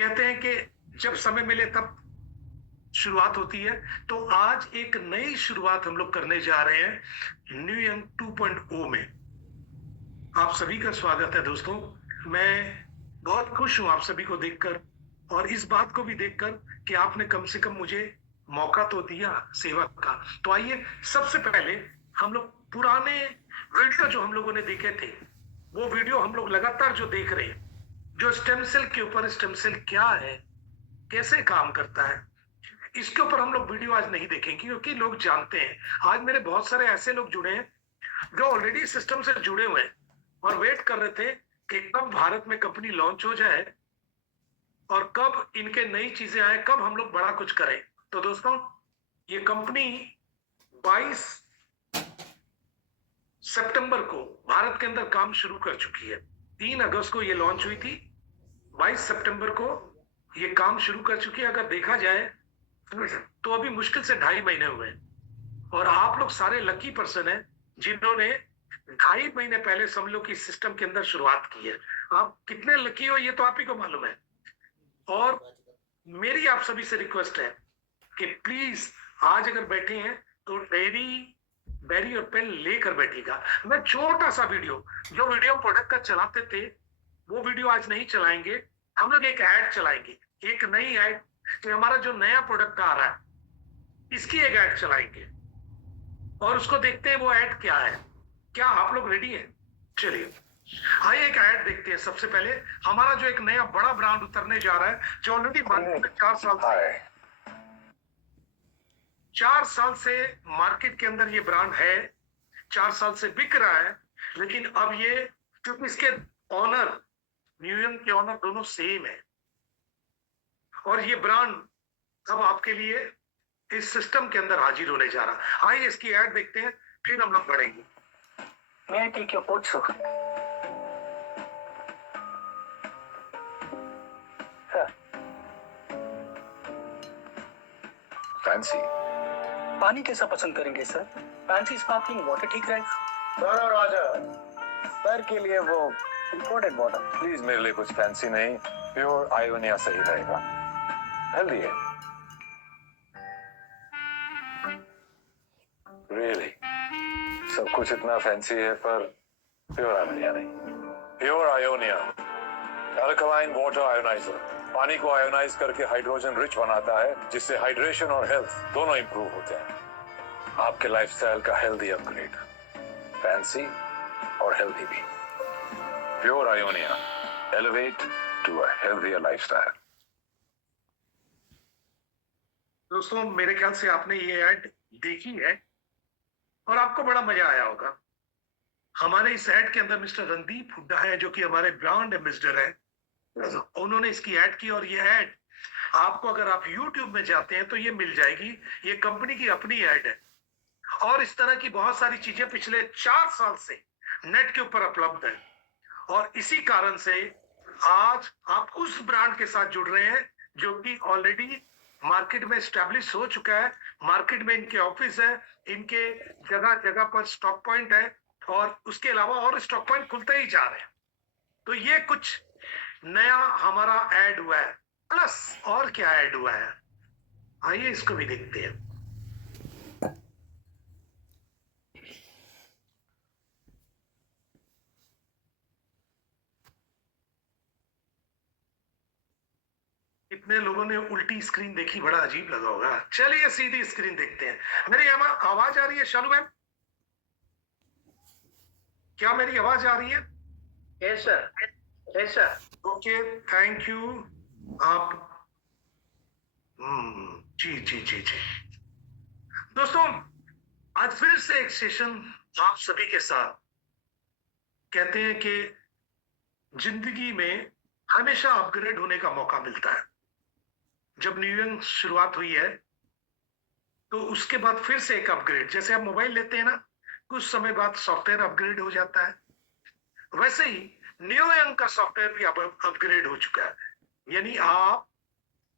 कहते हैं कि जब समय मिले तब शुरुआत होती है। तो आज एक नई शुरुआत हम लोग करने जा रहे हैं न्यू यंग 2.0 में। आप सभी का स्वागत है दोस्तों। मैं बहुत खुश हूं आप सभी को देखकर और इस बात को भी देखकर कि आपने कम से कम मुझे मौका तो दिया सेवा का। तो आइए सबसे पहले हम लोग पुराने वीडियो जो हम लोगों ने देखे थे, वो वीडियो हम लोग लगातार जो देख रहे हैं, जो स्टेम सेल के ऊपर स्टेम सेल क्या है, कैसे काम करता है, इसके ऊपर हम लोग वीडियो आज नहीं देखेंगे क्योंकि लोग जानते हैं। आज मेरे बहुत सारे ऐसे लोग जुड़े हैं जो ऑलरेडी सिस्टम से जुड़े हुए हैं और वेट कर रहे थे कि कब भारत में कंपनी लॉन्च हो जाए और कब इनके नई चीजें आए, कब हम लोग बड़ा कुछ करें। तो दोस्तों, ये कंपनी 22 सितंबर को भारत के अंदर काम शुरू कर चुकी है। 3 अगस्त को ये लॉन्च हुई थी, 22 सितंबर को ये काम शुरू कर चुकी है। अगर देखा जाए तो अभी मुश्किल से 2.5 महीने हुए हैं और आप लोग सारे लकी पर्सन हैं जिन्होंने 2.5 महीने पहले समझ लो कि सिस्टम के अंदर शुरुआत की है। आप कितने लकी हो ये तो आप ही को मालूम है। और मेरी आप सभी से रिक्वेस्ट है कि प्लीज आज अगर बैठे हैं तो बैरी और पेन लेकर बैठिएगा। मैं छोटा सा वीडियो, जो वीडियो प्रोडक्ट का चलाते थे वो वीडियो आज नहीं चलाएंगे। हम लोग एक ऐड चलाएंगे, एक नई ऐड कि हमारा जो नया प्रोडक्ट आ रहा है इसकी एक ऐड चलाएंगे और उसको देखते हैं वो ऐड क्या है। क्या आप लोग रेडी हैं? चलिए आइए एक ऐड देखते हैं। सबसे पहले हमारा जो एक नया बड़ा ब्रांड उतरने जा रहा है जो ऑलरेडी मार्केट में 4 साल से मार्केट के अंदर ये ब्रांड है, 4 साल से बिक रहा है। लेकिन अब ये, क्योंकि इसके ऑनर, न्यू यंग के ऑनर दोनों सेम है और ये ब्रांड अब आपके लिए इस सिस्टम के अंदर हाजिर होने जा रहा। आइए इसकी ऐड देखते हैं, फिर हम लोग बढ़ेंगे। May I take your coat, sir? Sir. Fancy पानी कैसा पसंद करेंगे सर? फैंसी स्पार्कलिंग वाटर ठीक रहेगा? नो राजा, पैर के लिए वो इंपोर्टेड वाटर। प्लीज मेरे लिए कुछ फैंसी नहीं, प्योर आयोनिया सही रहेगा, हेल्दी है। रियली सब कुछ इतना फैंसी है पर प्योर आयोनिया नहीं। Pure Ionia alkaline water ionizer पानी को आयोनाइज करके हाइड्रोजन रिच बनाता है, जिससे हाइड्रेशन और हेल्थ दोनों इंप्रूव होते हैं। आपके लाइफस्टाइल का हेल्दी अपग्रेड, फैंसी और हेल्दी भी। Pure Ionia, elevate to a healthier lifestyle. दोस्तों, मेरे ख्याल से आपने ये ऐड देखी है और आपको बड़ा मजा आया होगा। हमारे इस ऐड के अंदर मिस्टर रणदीप हुड्डा है जो कि हमारे ब्रांड एम्बेसडर है। उन्होंने इसकी ऐड की और ये ऐड आपको, अगर आप YouTube में जाते हैं तो ये मिल जाएगी। ये कंपनी की अपनी ऐड है और इस तरह की बहुत सारी चीजें पिछले 4 साल से नेट के ऊपर उपलब्ध है और इसी कारण से आज आप उस ब्रांड के साथ जुड़ रहे हैं जो कि ऑलरेडी मार्केट में एस्टेब्लिश हो चुका है। मार्केट में इनके ऑफिस है, इनके जगह जगह पर स्टॉक पॉइंट है और उसके अलावा और स्टॉक पॉइंट खुलते ही जा रहे हैं। तो ये कुछ नया हमारा ऐड हुआ है, प्लस और क्या ऐड हुआ है, आइए इसको भी देखते हैं। कितने लोगों ने उल्टी स्क्रीन देखी, बड़ा अजीब लगा होगा। चलिए सीधी स्क्रीन देखते हैं। मेरी आवाज आ रही है शालू मैम? क्या मेरी आवाज आ रही है? Yes sir, yes sir. Okay, thank you. आप जी जी जी जी। दोस्तों, आज फिर से एक सेशन आप सभी के साथ। कहते हैं कि जिंदगी में हमेशा अपग्रेड होने का मौका मिलता है। जब न्यू ईयर शुरुआत हुई है तो उसके बाद फिर से एक अपग्रेड, जैसे आप मोबाइल लेते हैं ना, कुछ समय बाद सॉफ्टवेयर अपग्रेड हो जाता है, वैसे ही न्यू ईयर का सॉफ्टवेयर भी अपग्रेड हो चुका है। यानी आप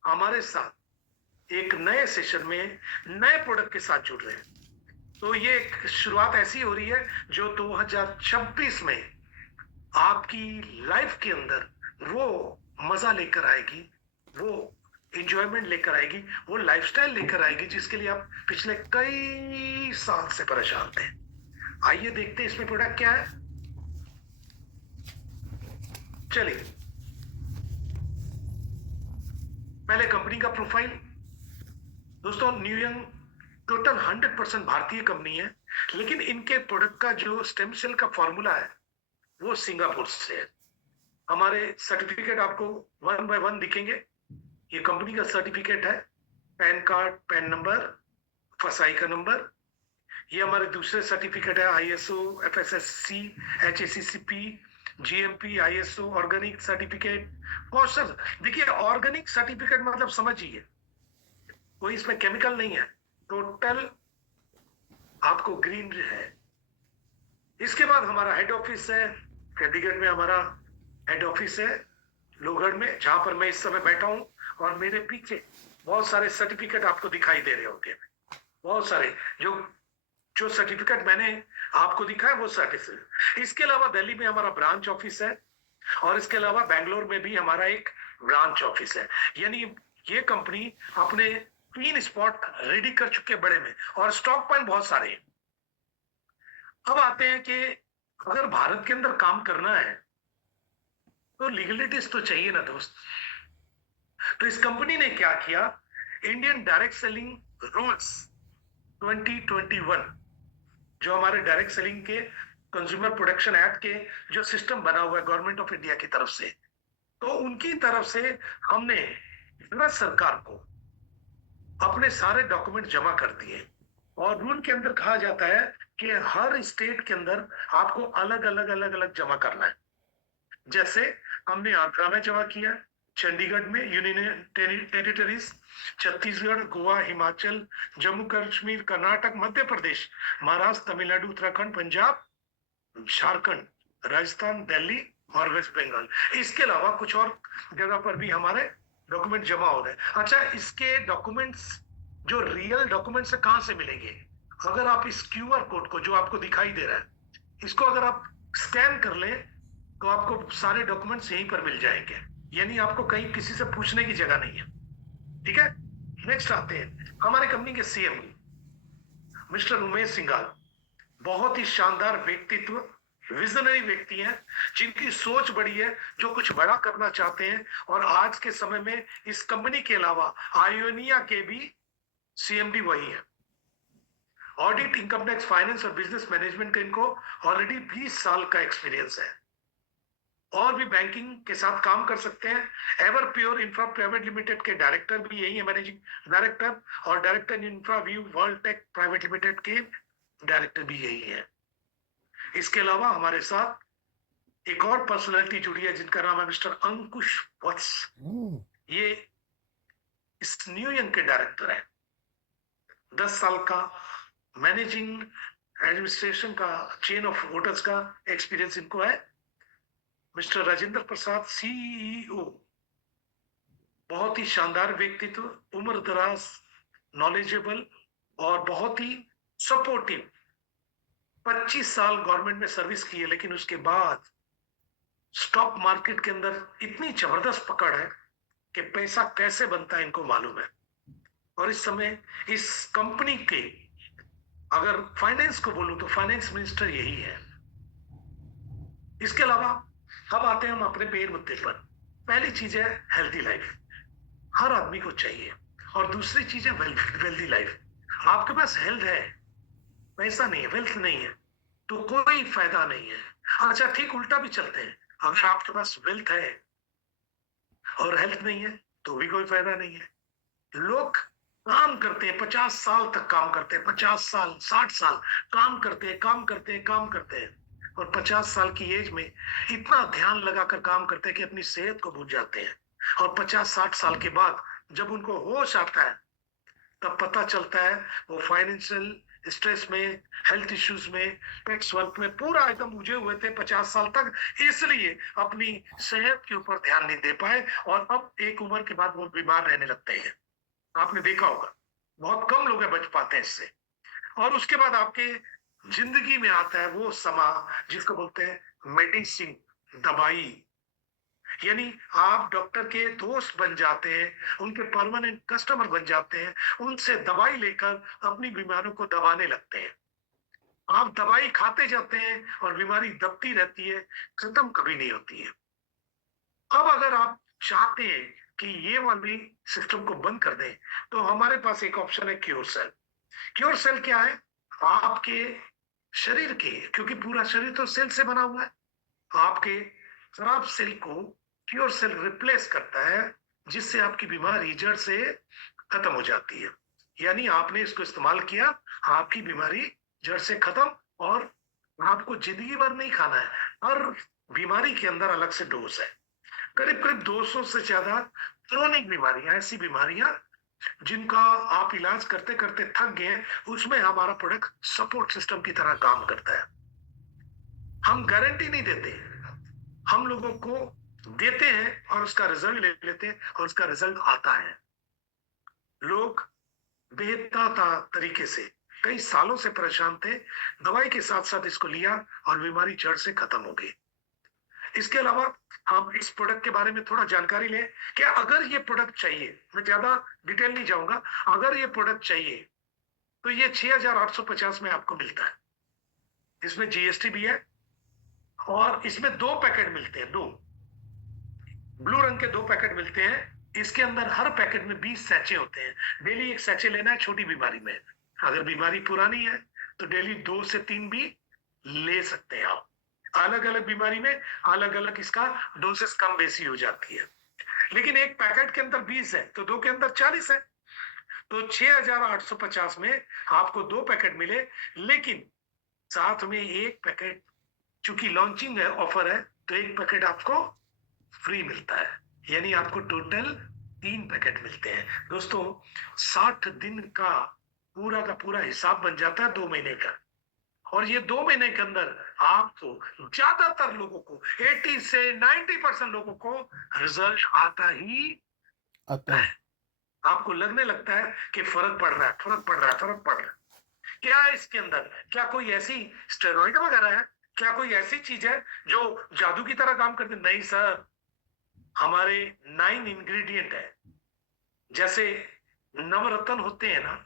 हमारे साथ एक नए सेशन में नए प्रोडक्ट के साथ जुड़ रहे हैं। तो ये एक शुरुआत ऐसी हो रही है जो 2026 में आपकी लाइफ के अंदर वो मजा लेकर आएगी वो इंजॉयमेंट लेकर आएगी, वो लाइफस्टाइल लेकर आएगी जिसके लिए आप पिछले कई साल से परेशान थे। आइए देखते हैं इसमें प्रोडक्ट क्या है। चलिए, पहले कंपनी का प्रोफाइल। दोस्तों, न्यूयंग टोटल 100% भारतीय कंपनी है, लेकिन इनके प्रोडक्ट का जो स्टेम सेल का फॉर्मूला है वो सिंगापुर से है। हमारे सर्टिफिकेट आपको 1 बाय 1 दिखेंगे। ये कंपनी का सर्टिफिकेट है, पैन कार्ड, पैन नंबर, फसाई का नंबर। ये हमारे दूसरे सर्टिफिकेट है, ISO, FSSC, HACCP, GMP, ISO, organic certificate. बहुत सर, देखिए ऑर्गेनिक सर्टिफिकेट मतलब समझिए, कोई इसमें केमिकल नहीं है, टोटल आपको ग्रीन है। इसके बाद हमारा हेड ऑफिस है, चंडीगढ़ में हमारा हेड ऑफिस है, लोहगढ़ में, जहां पर मैं इस समय बैठा हूं। और मेरे पीछे बहुत सारे सर्टिफिकेट आपको दिखाई दे रहे होंगे, बहुत सारे जो जो सर्टिफिकेट मैंने आपको दिखाया वो सर्टिफिकेट। इसके अलावा दिल्ली में हमारा ब्रांच ऑफिस है, और इसके अलावा बेंगलोर में भी हमारा एक ब्रांच ऑफिस है। यानी ये कंपनी अपने 3 स्पॉट रेडी कर चुके बड़े में, और स्टॉक पॉइंट बहुत सारे हैं। अब आते हैं कि अगर भारत के अंदर काम करना है तो लीगलिटीज तो चाहिए ना दोस्त। तो इस कंपनी ने क्या किया, इंडियन डायरेक्ट सेलिंग रूल्स 2021, जो हमारे डायरेक्ट सेलिंग के कंज्यूमर प्रोटेक्शन एक्ट के जो सिस्टम बना हुआ है गवर्नमेंट ऑफ इंडिया की तरफ से, तो उनकी तरफ से हमने भारत सरकार को अपने सारे डॉक्यूमेंट जमा कर दिए। और रूल के अंदर कहा जाता है कि हर स्टेट के अंदर आपको अलग अलग जमा करना है। जैसे हमने आंध्रा में जमा किया, चंडीगढ़ में, यूनियन टेरिटरीज, छत्तीसगढ़, गोवा, हिमाचल, जम्मू कश्मीर, कर्नाटक, मध्य प्रदेश, महाराष्ट्र, तमिलनाडु, उत्तराखंड, पंजाब, झारखंड, राजस्थान, दिल्ली और वेस्ट बंगाल। इसके अलावा कुछ और जगह पर भी हमारे डॉक्यूमेंट जमा हो रहे हैं। अच्छा, इसके डॉक्यूमेंट्स जो रियल डॉक्यूमेंट्स कहां से मिलेंगे? अगर आप इस QR कोड को जो आपको दिखाई दे रहा है, इसको अगर आप स्कैन कर ले तो आपको सारे डॉक्यूमेंट्स यहीं पर मिल जाएंगे। यानी आपको कहीं किसी से पूछने की जगह नहीं है। ठीक है, नेक्स्ट आते हैं हमारे कंपनी के CM मिस्टर उमेश सिंघाल। बहुत ही शानदार व्यक्तित्व, विजनरी व्यक्ति हैं, जिनकी सोच बड़ी है, जो कुछ बड़ा करना चाहते हैं। और आज के समय में इस कंपनी के अलावा आयोनिया के भी CMD वही है। ऑडिट, इनकम टैक्स, फाइनेंस और बिजनेस मैनेजमेंट का इनको ऑलरेडी 20 साल का एक्सपीरियंस है। और भी बैंकिंग के साथ काम कर सकते हैं। Ever pure infra private limited के डायरेक्टर भी यही है, मैनेजिंग डायरेक्टर, और director infra view world tech private limited के डायरेक्टर भी यही है। इसके अलावा हमारे साथ एक और पर्सनालिटी जुड़ी है जिनका नाम है मिस्टर अंकुश वत्स। ये इस न्यूयंग के डायरेक्टर है। 10 साल का मैनेजिंग एडमिनिस्ट्रेशन का, चेन ऑफ होटल्स का एक्सपीरियंस इनको है। मिस्टर राजेंद्र प्रसाद, CEO, बहुत ही शानदार व्यक्तित्व, उम्र दराज, नॉलेजेबल और बहुत ही सपोर्टिव। 25 साल गवर्नमेंट में सर्विस की है, लेकिन उसके बाद स्टॉक मार्केट के अंदर इतनी जबरदस्त पकड़ है कि पैसा कैसे बनता है इनको मालूम है। और इस समय इस कंपनी के, अगर फाइनेंस को बोलूं तो फाइनेंस मिनिस्टर यही है। इसके अलावा अब आते हैं हम अपने मेन मुद्दे पर। पहली चीज है हेल्दी लाइफ, हर आदमी को चाहिए। और दूसरी चीज है वेल्दी लाइफ। आपके पास हेल्थ है, पैसा नहीं है, वेल्थ नहीं है, तो कोई फायदा नहीं है। अच्छा, ठीक उल्टा भी चलते हैं, अगर आपके पास वेल्थ है और हेल्थ नहीं है तो भी कोई फायदा नहीं है। लोग काम करते हैं, 50 साल तक काम करते हैं, 50 साल 60 साल काम करते हैं, और 50 साल की एज में इतना ध्यान लगाकर काम करते हैं कि अपनी सेहत को भूल जाते हैं। और 50-60 साल के बाद जब उनको होश आता है तब पता चलता है वो फाइनेंशियल स्ट्रेस में, हेल्थ इश्यूज में, टैक्स वर्क में पूरा एकदम उलझे हुए थे 50 साल तक, इसलिए अपनी सेहत के ऊपर ध्यान नहीं दे पाए, और अब एक उम्र के बाद वो बीमार रहने लगते हैं। आपने देखा होगा, बहुत कम लोग बच पाते हैं इससे। और उसके बाद आपके जिंदगी में आता है वो समा जिसको बोलते हैं मेडिसिन, दवाई। यानी आप डॉक्टर के दोस्त बन जाते हैं, उनके परमानेंट कस्टमर बन जाते हैं, उनसे दवाई लेकर अपनी बीमारियों को दबाने लगते हैं। आप दवाई खाते जाते हैं और बीमारी दबती रहती है, खत्म कभी नहीं होती है। अब अगर आप चाहते हैं कि ये वाली सिस्टम को बंद कर दें, तो हमारे पास एक ऑप्शन है क्योर सेल। क्योर सेल क्या है? आपके शरीर के, क्योंकि पूरा शरीर तो सेल से बना हुआ है, आपके खराब सेल को क्योर सेल रिप्लेस करता है, जिससे आपकी बीमारी जड़ से खत्म हो जाती है। यानी आपने इसको इस्तेमाल किया, आपकी बीमारी जड़ से खत्म, और आपको जिंदगी भर नहीं खाना है। हर बीमारी के अंदर अलग से डोज है। करीब करीब 200 से ज्यादा क्रोनिक बीमारियां, ऐसी बीमारियां जिनका आप इलाज करते करते थक गए, उसमें हमारा प्रोडक्ट सपोर्ट सिस्टम की तरह काम करता है। हम गारंटी नहीं देते, हम लोगों को देते हैं और उसका रिजल्ट ले लेते हैं, और उसका रिजल्ट आता है। लोग बेहतर तरीके से कई सालों से परेशान थे, दवाई के साथ साथ इसको लिया और बीमारी जड़ से खत्म हो गई। इसके अलावा हम इस प्रोडक्ट के बारे में थोड़ा जानकारी लें कि अगर ये प्रोडक्ट चाहिए, मैं ज्यादा डिटेल नहीं जाऊंगा, अगर ये प्रोडक्ट चाहिए तो ये 6,850 में आपको मिलता है। इसमें जीएसटी भी है, और इसमें 2 पैकेट मिलते हैं, 2 ब्लू रंग के 2 पैकेट मिलते हैं। इसके अंदर हर पैकेट में 20 सैचे होते हैं। डेली एक सैचे लेना है छोटी बीमारी में। अगर बीमारी पुरानी है तो डेली 2 से 3 भी ले सकते हैं आप। अलग अलग बीमारी में अलग अलग इसका डोसेस कम बेसी हो जाती है, लेकिन एक पैकेट के अंदर 20 है तो 2 के अंदर 40 है, तो 6,850 में आपको 2 पैकेट मिले, लेकिन साथ में एक पैकेट, चूंकि लॉन्चिंग है, ऑफर है, तो एक पैकेट आपको फ्री मिलता है। यानी आपको टोटल 3 पैकेट मिलते हैं। दोस्तों, 60 दिन का पूरा हिसाब बन जाता है 2 महीने का, और ये 2 महीने के अंदर आपको, ज्यादातर लोगों को, 80 से 90% लोगों को रिजल्ट आता ही है। आपको लगने लगता है कि फर्क पड़ रहा है, फर्क पड़ रहा है, फर्क पड़ रहा है। क्या है इसके अंदर? क्या कोई ऐसी स्टेरॉइड वगैरह है? क्या कोई ऐसी चीज है जो जादू की तरह काम करती? नहीं सर, हमारे 9 इंग्रेडिएंट है। जैसे नवरत्न होते हैं ना,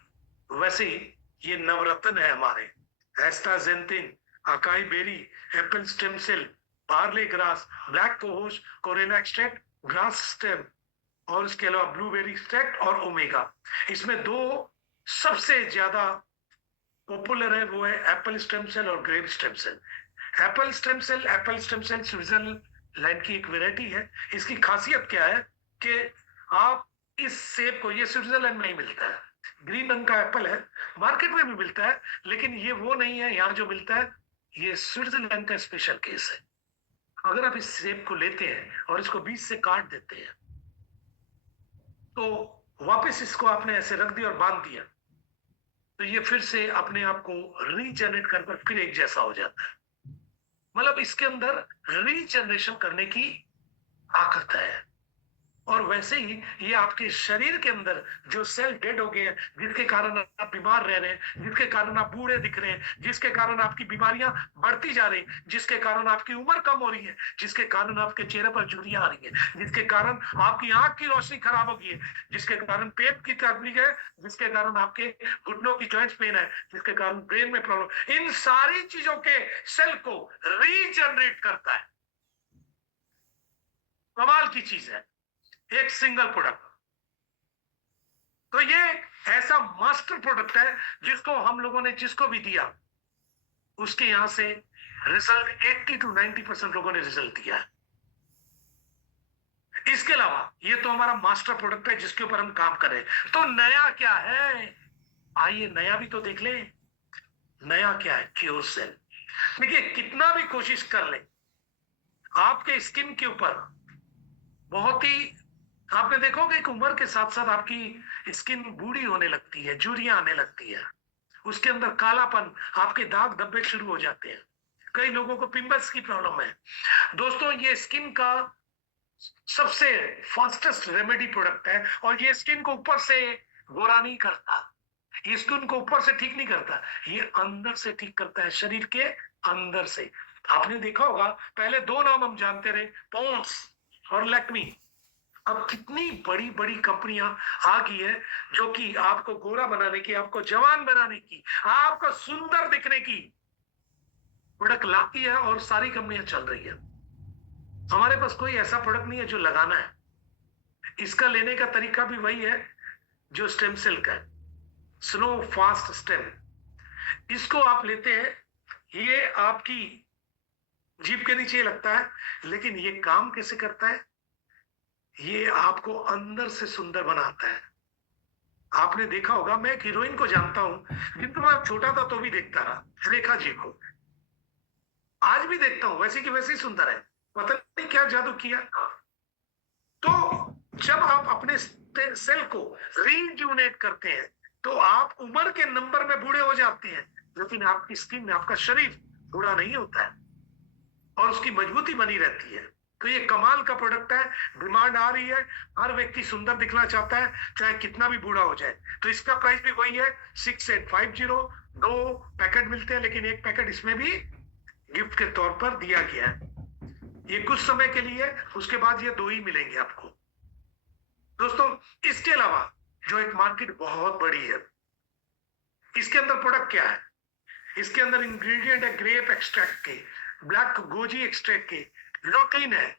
वैसे ही ये नवरत्न है हमारे। Astaxanthin, acai berry, apple stem cell, barley grass, black cohosh, कोरेला एक्सट्रैक्ट, ग्रास स्टेम, और इसके अलावा ब्लूबेरी एक्सट्रैक्ट और ओमेगा। इसमें 2 सबसे ज्यादा पॉपुलर है, वो है एप्पल स्टेम सेल और grape stem cell. Apple stem cell Switzerland की एक वेराइटी है। इसकी खासियत क्या है कि आप इस सेब को, ये स्विट्जरलैंड में ही मिलता है, ग्रीन रंग का एप्पल है, मार्केट में भी मिलता है, लेकिन ये वो नहीं है। यहाँ जो मिलता है ये स्विट्जरलैंड का स्पेशल केस है। अगर आप इस सेब को लेते हैं और इसको बीच से काट देते हैं, तो वापस इसको आपने ऐसे रख दिया और बांध दिया, तो ये फिर से अपने आप को रीजनरेट कर फिर एक जैसा हो जाता है। मतलब इसके अंदर रीजनरेशन करने की ताकत है। और वैसे ही ये आपके शरीर के अंदर जो सेल डेड हो गए हैं, जिसके कारण आप बीमार रह रहे हैं, जिसके कारण आप बूढ़े दिख रहे हैं, जिसके कारण आपकी बीमारियां बढ़ती जा रही, जिसके कारण आपकी उम्र कम हो रही है, जिसके कारण आपके चेहरे पर झुर्रियां आ रही है, जिसके कारण आपकी आंख की रोशनी खराब हो गई है, जिसके कारण पेट की तकलीफ है, जिसके कारण आपके घुटनों की जॉइंट्स पेन है, जिसके कारण ब्रेन में प्रॉब्लम, इन सारी चीजों के सेल को रीजनरेट करता है। कमाल की चीज है, एक सिंगल प्रोडक्ट। तो ये ऐसा मास्टर प्रोडक्ट है जिसको हम लोगों ने, जिसको भी दिया, उसके यहां से रिजल्ट 80 to 90% लोगों ने रिजल्ट दिया है। इसके अलावा ये तो हमारा मास्टर प्रोडक्ट है जिसके ऊपर हम काम करें। तो नया क्या है? आइए नया भी तो देख ले। नया क्या है? Cure cell. देखिए, कितना भी कोशिश कर ले, आपके स्किन के ऊपर बहुत ही, आपने देखोगे कि उम्र के साथ साथ आपकी स्किन बूढ़ी होने लगती है, झुर्रियां आने लगती है, उसके अंदर कालापन, आपके दाग धब्बे शुरू हो जाते हैं, कई लोगों को पिंपल्स की प्रॉब्लम है। दोस्तों, ये स्किन का सबसे फास्टेस्ट रेमेडी प्रोडक्ट है, और ये स्किन को ऊपर से गोरा नहीं करता, ये स्किन को ऊपर से ठीक नहीं करता, ये अंदर से ठीक करता है, शरीर के अंदर से। आपने देखा होगा, पहले 2 नाम हम जानते रहे, पॉन्ड्स, और लैक्मी। अब कितनी बड़ी बड़ी कंपनियां आ गई है जो कि आपको गोरा बनाने की, आपको जवान बनाने की, आपको सुंदर दिखने की प्रोडक्ट लाती है, और सारी कंपनियां चल रही है। हमारे पास कोई ऐसा प्रोडक्ट नहीं है जो लगाना है। इसका लेने का तरीका भी वही है जो स्टेम सेल का है, स्लो फास्ट स्टेम। इसको आप लेते हैं, ये आपकी जीभ के नीचे लगता है, लेकिन ये काम कैसे करता है, ये आपको अंदर से सुंदर बनाता है। आपने देखा होगा, मैं एक हीरोइन को जानता हूं, किंतु मैं छोटा था तो भी देखता रहा, रेखा जी को। आज भी देखता हूं, वैसे की वैसे ही सुंदर है, पता नहीं क्या जादू किया। तो जब आप अपने सेल को रीजुनेट करते हैं तो आप उम्र के नंबर में बूढ़े हो जाते हैं, लेकिन आपकी स्किन, आपका शरीर बूढ़ा नहीं होता है और उसकी मजबूती बनी रहती है। तो ये कमाल का प्रोडक्ट है, डिमांड आ रही है, हर व्यक्ति सुंदर दिखना चाहता है, चाहे कितना भी बूढ़ा हो जाए। तो इसका प्राइस भी वही है 6850। 2 पैकेट मिलते हैं, लेकिन एक पैकेट इसमें भी गिफ्ट के तौर पर दिया गया है। ये कुछ समय के लिए, उसके बाद ये 2 ही मिलेंगे आपको। दोस्तों, इसके अलावा जो एक मार्केट बहुत बड़ी है, इसके अंदर प्रोडक्ट क्या है, इसके अंदर इंग्रेडिएंट है ग्रेप एक्सट्रैक्ट के, ब्लैक गोजी एक्सट्रैक्ट के, लोटीन है,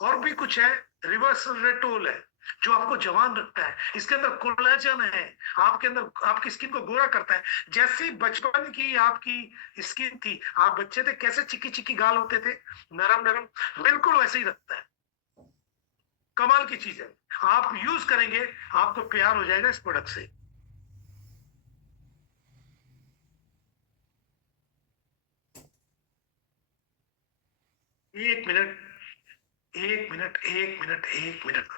और भी कुछ है, रिवर्स रेटोल है जो आपको जवान रखता है। इसके अंदर कोलेजन है, आपके अंदर आपकी स्किन को गोरा करता है। जैसी बचपन की आपकी स्किन थी, आप बच्चे थे, कैसे चिकी चिकी गाल होते थे, नरम नरम, बिल्कुल वैसे ही रखता है। कमाल की चीज है, आप यूज करेंगे आपको प्यार हो जाएगा इस प्रोडक्ट से। एक मिनट, एक मिनट, एक मिनट, एक मिनट।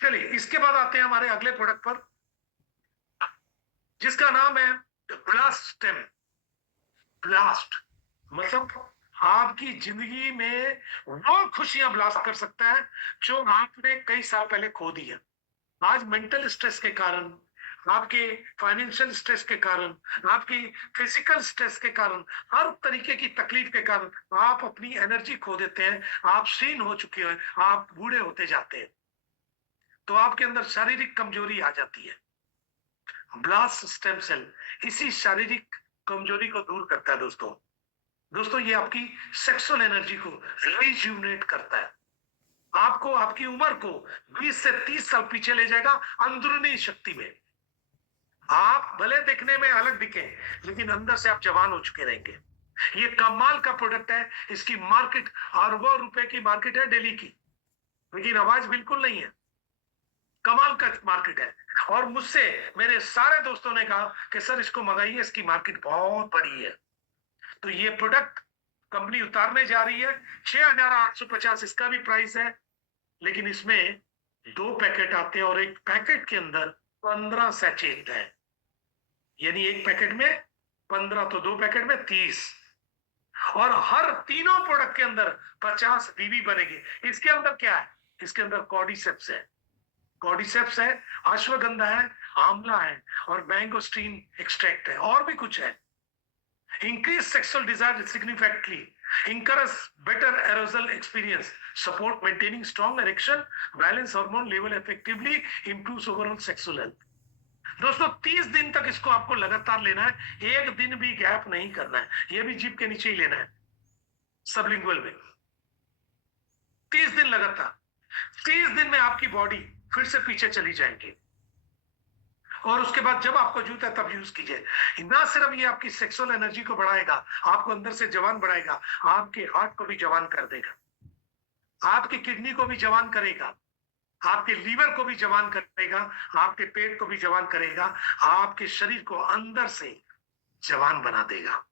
चलिए, इसके बाद आते हैं हमारे अगले प्रोडक्ट पर, जिसका नाम है ब्लास्ट स्टेम। ब्लास्ट मतलब आपकी जिंदगी में वो खुशियां ब्लास्ट कर सकता है जो आपने कई साल पहले खो दी है। आज मेंटल स्ट्रेस के कारण, आपके फाइनेंशियल स्ट्रेस के कारण, आपकी फिजिकल स्ट्रेस के कारण, हर तरीके की तकलीफ के कारण आप अपनी एनर्जी खो देते हैं, आप क्षीण हो चुके हैं, आप बूढ़े होते जाते हैं, तो आपके अंदर शारीरिक कमजोरी आ जाती है। ब्लास्ट स्टेम सेल इसी शारीरिक कमजोरी को दूर करता है। दोस्तों दोस्तों ये आपकी सेक्सुअल एनर्जी को रिज्यूनेट करता है, आपको आपकी उम्र को 20 से 30 साल पीछे ले जाएगा अंदरूनी शक्ति में। आप भले देखने में अलग दिखे, लेकिन अंदर से आप जवान हो चुके रहेंगे। ये कमाल का प्रोडक्ट है, इसकी मार्केट अरबों रुपए की मार्केट है दिल्ली की, लेकिन आवाज बिल्कुल नहीं है। कमाल का मार्केट है, और मुझसे मेरे सारे दोस्तों ने कहा कि सर इसको मंगाइए, इसकी मार्केट बहुत बड़ी है। तो ये प्रोडक्ट कंपनी उतारने जा रही है, 6850 इसका भी प्राइस है, लेकिन इसमें 2 पैकेट आते हैं और एक पैकेट के अंदर 15 सैचेट है, यानी एक पैकेट में 15 तो 2 पैकेट में 30, और हर तीनों प्रोडक्ट के अंदर 50 बीबी बनेगी। इसके अंदर क्या है, इसके अंदर कॉर्डिसेप्स है, कॉर्डिसेप्स है, अश्वगंधा है, आंवला है, और मैंगोस्टीन एक्सट्रैक्ट है, और भी कुछ है। Increase sexual desire significantly, encourage better arousal experience, support maintaining strong erection, balance hormone level effectively, improves overall sexual health। दोस्तों 30 दिन तक इसको आपको लगातार लेना है, एक दिन भी गैप नहीं करना है, ये भी जीभ के नीचे ही लेना है, सबलिंगुअल में 30 दिन लगातार। 30 दिन में आपकी बॉडी फिर से पीछे चली जाएगी, और उसके बाद जब आपको जरूरत है तब यूज कीजिए। ना सिर्फ ये आपकी सेक्सुअल एनर्जी को बढ़ाएगा, आपको अंदर से जवान बढ़ाएगा, आपके हार्ट को भी जवान कर देगा, आपकी किडनी को भी जवान करेगा, आपके लीवर को भी जवान करेगा, आपके पेट को भी जवान करेगा, आपके शरीर को अंदर से जवान बना देगा।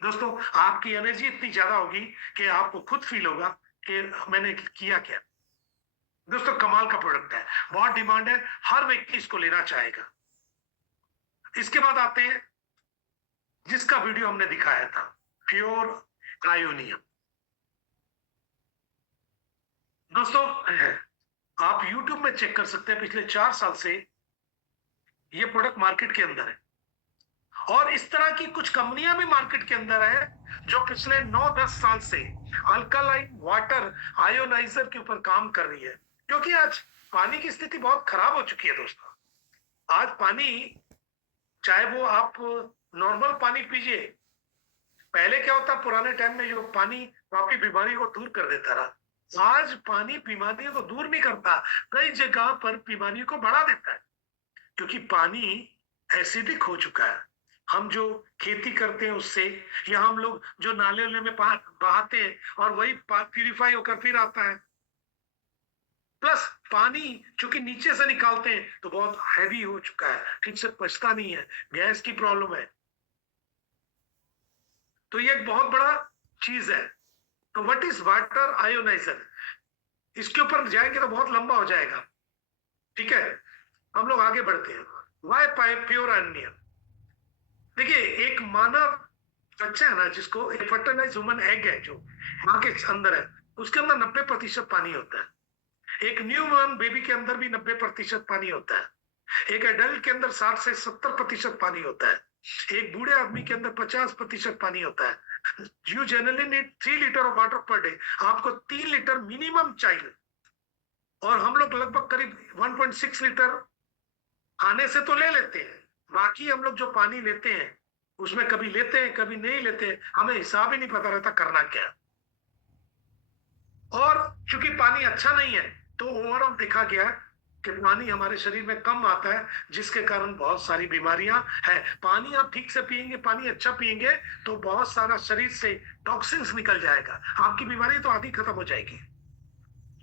दोस्तों आपकी एनर्जी इतनी ज्यादा होगी कि आपको खुद फील होगा कि मैंने किया क्या। दोस्तों कमाल का प्रोडक्ट है, बहुत डिमांड है, हर व्यक्ति इसको लेना चाहेगा। इसके बाद आते हैं जिसका वीडियो हमने दिखाया था, प्योर आयोनियम। दोस्तों आप YouTube में चेक कर सकते हैं, पिछले 4 साल से ये प्रोडक्ट मार्केट के अंदर है, और इस तरह की कुछ कंपनियां भी मार्केट के अंदर है जो पिछले 9-10 साल से अल्कालाइन वाटर आयोनाइजर के ऊपर काम कर रही है, क्योंकि आज पानी की स्थिति बहुत खराब हो चुकी है दोस्तों। आज पानी, चाहे वो आप नॉर्मल पानी पीजिए, पहले क्या होता, पुराने टाइम में जो पानी काफी बीमारी को दूर कर देता रहा, आज पानी बीमारियों को दूर नहीं करता, कई जगह पर बीमारियों को बढ़ा देता है, क्योंकि पानी एसिडिक हो चुका है। हम जो खेती करते हैं उससे, या हम लोग जो नाले वाले में बहाते हैं और वही प्यूरिफाई होकर फिर आता है, प्लस पानी चूंकि नीचे से निकालते हैं तो बहुत हैवी हो चुका है, ठीक से पचता नहीं है, गैस की प्रॉब्लम है। तो ये एक बहुत बड़ा चीज है। तो व्हाट इज वाटर आयोनाइजर, इसके ऊपर जाएंगे तो बहुत लंबा हो जाएगा, ठीक है, हम लोग आगे बढ़ते हैं। वाई प्योर आयोनियम, देखिए एक मानव बच्चा है ना, जिसको एक फर्टिलाइज ह्यूमन एग है जो माँ के अंदर है, उसके अंदर 90% पानी होता है। एक न्यूबॉर्न बेबी के अंदर भी 90% पानी होता है। एक एडल्ट के अंदर 60 से 70% पानी होता है। एक बूढ़े आदमी के अंदर 50% पानी होता है। You generally need 3 litre of water per day, आपको 3 लीटर मिनिमम चाहिए, और हम लोग लगभग करीब 1.6 लीटर खाने से तो ले लेते हैं, बाकी हम लोग जो पानी लेते हैं उसमें कभी लेते हैं कभी नहीं लेते, हमें हिसाब ही नहीं पता रहता करना क्या। और चूंकि पानी अच्छा नहीं है तो ओवरऑल देखा गया कि पानी हमारे शरीर में कम आता है, जिसके कारण बहुत सारी बीमारियां हैं। पानी आप ठीक से पिएंगे, पानी अच्छा पिएंगे तो बहुत सारा शरीर से टॉक्सिन्स निकल जाएगा, आपकी बीमारी तो आधी खत्म हो जाएगी।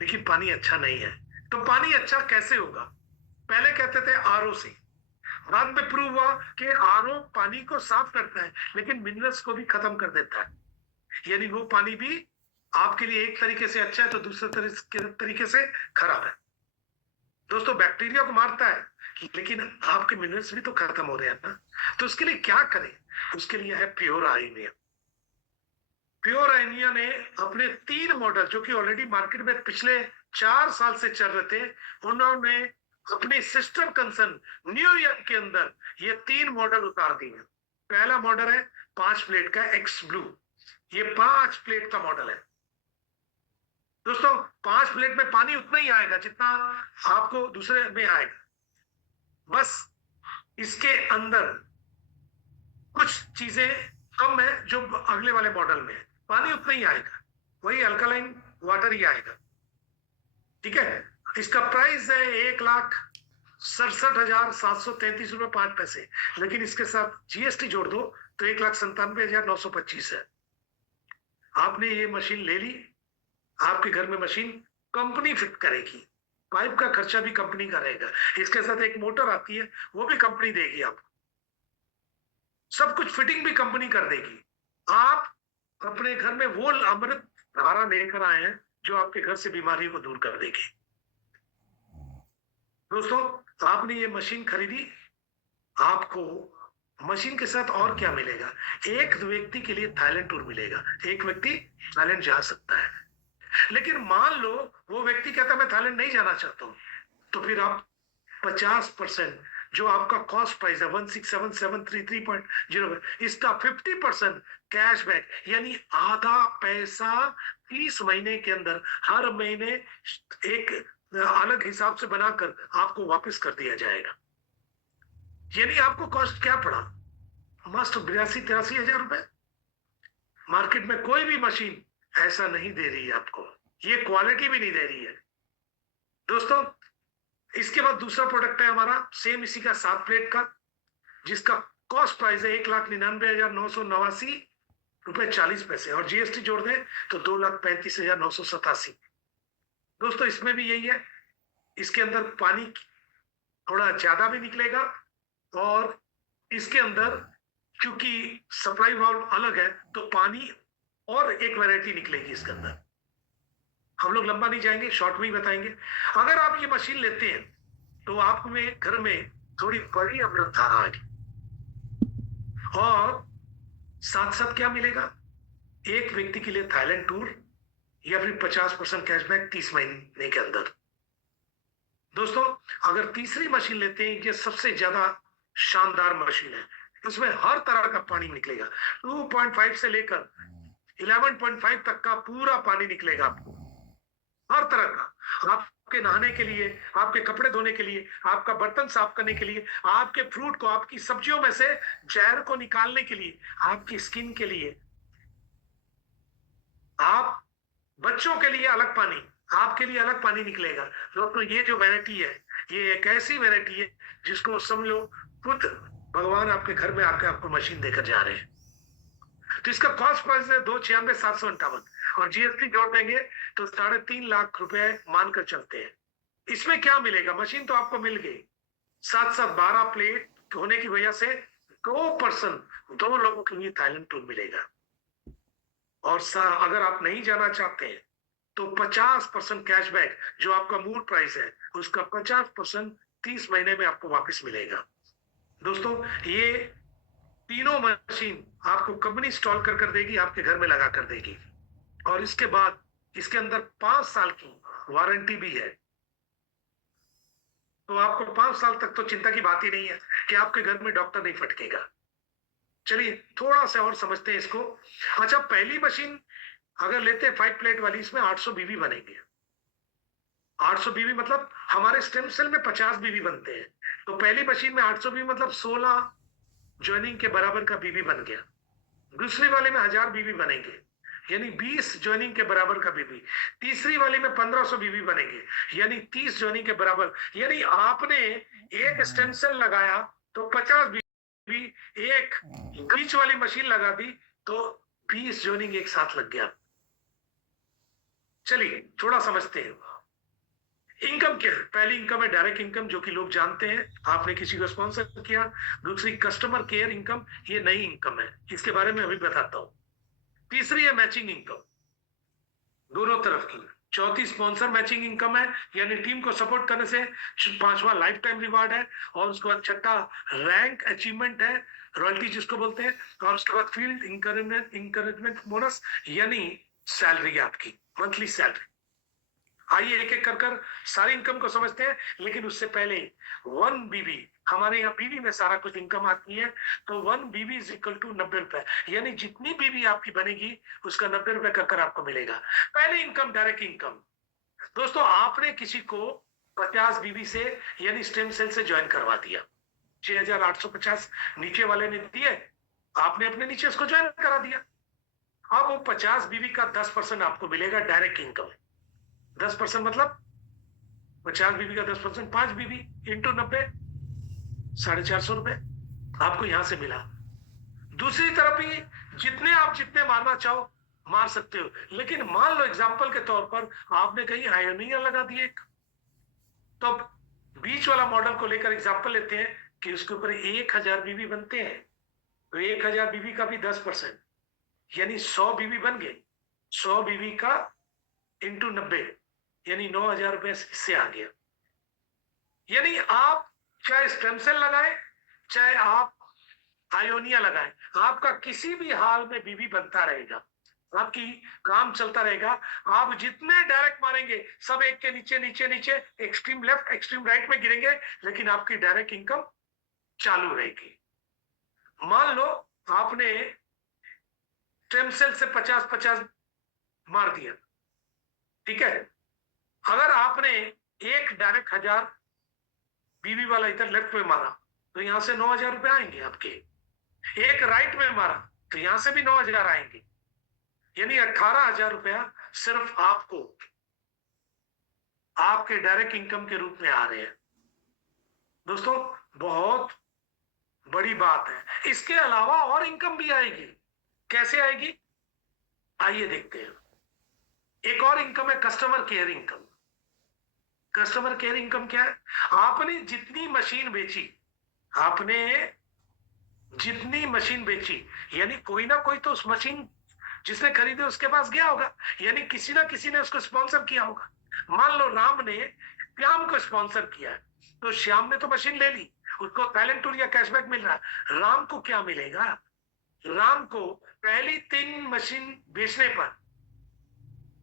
लेकिन पानी अच्छा नहीं है, तो पानी अच्छा कैसे होगा? पहले कहते थे आरओ से, बाद में प्रूव हुआ कि आरओ पानी को साफ करता है लेकिन मिनरल्स को भी खत्म कर देता है, यानी वो पानी भी आपके लिए एक तरीके से अच्छा है तो दूसरे तरीके से खराब है। दोस्तों बैक्टीरिया को मारता है लेकिन आपके मिनरल्स भी तो खत्म हो रहे हैं ना, तो उसके लिए क्या करें? उसके लिए है प्योर आयोनियम। प्योर आयोनियम ने अपने 3 मॉडल जो कि ऑलरेडी मार्केट में पिछले 4 साल से चल रहे थे, उन्होंने अपने सिस्टर कंसर्न न्यूयॉर्क के अंदर ये 3 मॉडल उतार दिए। पहला मॉडल है 5 प्लेट का एक्स ब्लू, ये 5 प्लेट का मॉडल है। दोस्तों 5 प्लेट में पानी उतना ही आएगा जितना आपको दूसरे में आएगा, बस इसके अंदर कुछ चीजें कम है जो अगले वाले मॉडल में है, पानी उतना ही आएगा, वही अल्कालाइन वाटर ही आएगा, ठीक है। इसका प्राइस है 1,67,733 रुपए 5 पैसे, लेकिन इसके साथ जीएसटी जोड़ दो तो 1,97,925 है। आपने ये मशीन ले ली, आपके घर में मशीन कंपनी फिट करेगी, पाइप का खर्चा भी कंपनी का रहेगा, इसके साथ एक मोटर आती है वो भी कंपनी देगी आपको, सब कुछ फिटिंग भी कंपनी कर देगी। आप अपने घर में वो अमृत धारा लेकर आए हैं जो आपके घर से बीमारी को दूर कर देगी। दोस्तों आपने ये मशीन खरीदी, आपको मशीन के साथ और क्या मिलेगा? एक व्यक्ति के लिए थाईलैंड टूर मिलेगा, एक व्यक्ति थाईलैंड जा सकता है। लेकिन मान लो वो व्यक्ति कहता है मैं थाईलैंड नहीं जाना चाहता हूं, तो फिर आप 50% जो आपका कॉस्ट प्राइस है 167,733.0, इसका 50% कैशबैक, यानी आधा पैसा 30 महीने के अंदर हर महीने एक अलग हिसाब से बनाकर आपको वापस कर दिया जाएगा। यानी आपको कॉस्ट क्या पड़ा? मस्त 82-83 हजार रुपए। मार्केट में कोई भी मशीन ऐसा नहीं दे रही है आपको, ये क्वालिटी भी नहीं दे रही है। दोस्तों इसके बाद दूसरा प्रोडक्ट है हमारा सेम इसी का 7 प्लेट का, जिसका कॉस्ट प्राइस है 1,99,989 रुपए 40 पैसे, और जीएसटी जोड़ दें तो 2,35,987। दोस्तों इसमें भी यही है, इसके अंदर पानी थोड़ा ज्यादा भी निकलेगा, और इसके अंदर क्योंकि सप्लाई वाल्व अलग है तो पानी और एक वैरायटी निकलेगी इसके अंदर। हम लोग लंबा नहीं जाएंगे, शॉर्ट में ही बताएंगे। अगर आप ये मशीन लेते हैं तो आप में घर में थोड़ी बड़ी अमृत धारा आएगी, और साथ साथ क्या मिलेगा? एक व्यक्ति के लिए थाईलैंड टूर, या फिर 50% कैशबैक 30 महीने के अंदर। दोस्तों अगर तीसरी मशीन लेते हैं, ये सबसे ज्यादा शानदार मशीन है, उसमें हर तरह का पानी निकलेगा। 2.5 से लेकर 11.5 तक का पूरा पानी निकलेगा आपको, हर तरह का। आपके नहाने के लिए, आपके कपड़े धोने के लिए, आपका बर्तन साफ करने के लिए, आपके फ्रूट को, आपकी सब्जियों में से जहर को निकालने के लिए, आपकी स्किन के लिए, आप बच्चों के लिए अलग पानी, आपके लिए अलग पानी निकलेगा। दोस्तों ये जो वैरायटी है, ये एक ऐसी वैरायटी है जिसको समझो खुद भगवान आपके घर में आके आपको मशीन देकर जा रहे हैं। तो इसका कॉस्ट प्राइस है 296,758 और जीएसटी जोड़ देंगे तो 3.5 लाख रुपए मानकर चलते हैं। इसमें क्या मिलेगा? मशीन तो आपको मिल गई, साथ साथ 12 प्लेट होने की वजह से 2 लोगों के लिए थाईलैंड टूर मिलेगा। और अगर आप नहीं जाना चाहते हैं तो 50% कैशबैक, जो आपका मूल प्राइस है उसका 50% 30 महीने में आपको वापस मिलेगा। दोस्तों ये तीनों मशीन आपको कंपनी इंस्टॉल कर देगी, आपके घर में लगा कर देगी। और इसके बाद इसके अंदर 5 साल की वारंटी भी है। तो आपको 5 साल तक तो चिंता की बात ही नहीं है कि आपके घर में डॉक्टर नहीं फटकेगा। चलिए थोड़ा सा और समझते हैं इसको। अच्छा, पहली मशीन अगर लेते हैं 5 प्लेट वाली, इसमें 800 बीबी बनेंगे। 800 बीबी मतलब हमारे स्टेम सेल में 50 बीबी बनते हैं। तो पहली मशीन में 800 बीबी मतलब 16 ज्वाइनिंग के बराबर का बीबी बन गया। दूसरी वाले में 1000 बीबी बनेंगे, यानी 20 ज्वाइनिंग के बराबर का बीबी। तीसरी वाली में 1500 बीबी बनेंगे, यानी 30 ज्वाइनिंग के बराबर। यानी आपने एक स्टेम सेल लगाया तो 50 बीबी, एक बीच वाली मशीन लगा दी तो 20 ज्वाइनिंग एक साथ लग गया। चलिए थोड़ा समझते हैं। इनकम क्या है? पहली इनकम है डायरेक्ट इनकम, जो कि लोग जानते हैं, आपने किसी को स्पॉन्सर किया। दूसरी कस्टमर केयर इनकम, ये नई इनकम है, इसके बारे में अभी बताता हूं। तीसरी है मैचिंग इनकम, दोनों तरफ की। चौथी स्पॉन्सर मैचिंग इनकम है, यानी टीम को सपोर्ट करने से। पांचवा लाइफ टाइम रिवार्ड है, और उसके बाद छठा रैंक अचीवमेंट है, रॉयल्टी जिसको बोलते हैं। और उसके बाद फील्ड इंकरेजमेंट बोनस, यानी सैलरी आपकी मंथली सैलरी। आइए एक एक कर सारी इनकम को समझते हैं, लेकिन उससे पहले 1 बीबी, हमारे यहाँ बीबी में सारा कुछ इनकम आती है। तो 1 बीबी इज इक्वल टू 90 रुपए, यानी जितनी बीबी आपकी बनेगी उसका 90 रुपए कर आपको मिलेगा। पहले इनकम डायरेक्ट इनकम। दोस्तों आपने किसी को 50 बीबी से यानी स्टेम सेल से ज्वाइन करवा दिया, 6850 नीचे वाले ने दिए, आपने अपने नीचे उसको ज्वाइन करा दिया। अब वो 50 बीबी का 10% आपको मिलेगा डायरेक्ट इनकम। 10% मतलब 50 बीबी का 10%, 5 बीबी इंटू 90, 450 रुपए आपको यहां से मिला। दूसरी तरफ भी जितने मारना चाहो मार सकते हो, लेकिन मान लो एग्जांपल के तौर पर आपने कहीं आयोनिया लगा दिए, तो बीच वाला मॉडल को लेकर एग्जांपल लेते हैं कि उसके ऊपर 1000 बीबी बनते हैं, तो 1000 बीबी का भी 10%, यानी 100 बीबी बन गए। 100 बीबी का इंटू 90, यानी 9000 रुपए इससे आ गया। यानी आप चाहे स्टेम सेल लगाए, चाहे आप आयोनिया लगाए, आपका किसी भी हाल में बीबी बनता रहेगा, आपकी काम चलता रहेगा। आप जितने डायरेक्ट मारेंगे सब एक के नीचे नीचे नीचे, एक्सट्रीम लेफ्ट एक्सट्रीम राइट में गिरेंगे, लेकिन आपकी डायरेक्ट इनकम चालू रहेगी। मान लो आपने स्टेम सेल से 50-50 मार दिया, ठीक है। अगर आपने एक डायरेक्ट 1000 बीबी वाला इधर लेफ्ट में मारा तो यहां से 9000 रुपए आएंगे आपके। एक राइट में मारा तो यहां से भी 9000 आएंगे, यानी 18,000 रुपया सिर्फ आपको आपके डायरेक्ट इनकम के रूप में आ रहे हैं। दोस्तों बहुत बड़ी बात है। इसके अलावा और इनकम भी आएगी। कैसे आएगी आइए देखते हैं। एक और इनकम है customer care income. Customer care income क्या है? आपने जितनी मशीन बेची, यानी कोई ना कोई तो उस मशीन जिसने खरीदे उसके पास गया होगा, यानी किसी ना किसी ने उसको स्पॉन्सर किया होगा। मान लो राम ने श्याम को स्पॉन्सर किया है, तो श्याम ने तो मशीन ले ली, उसको टैलेंट टूर या कैशबैक मिल रहा है। राम को क्या मिलेगा? राम को पहली 3 मशीन बेचने पर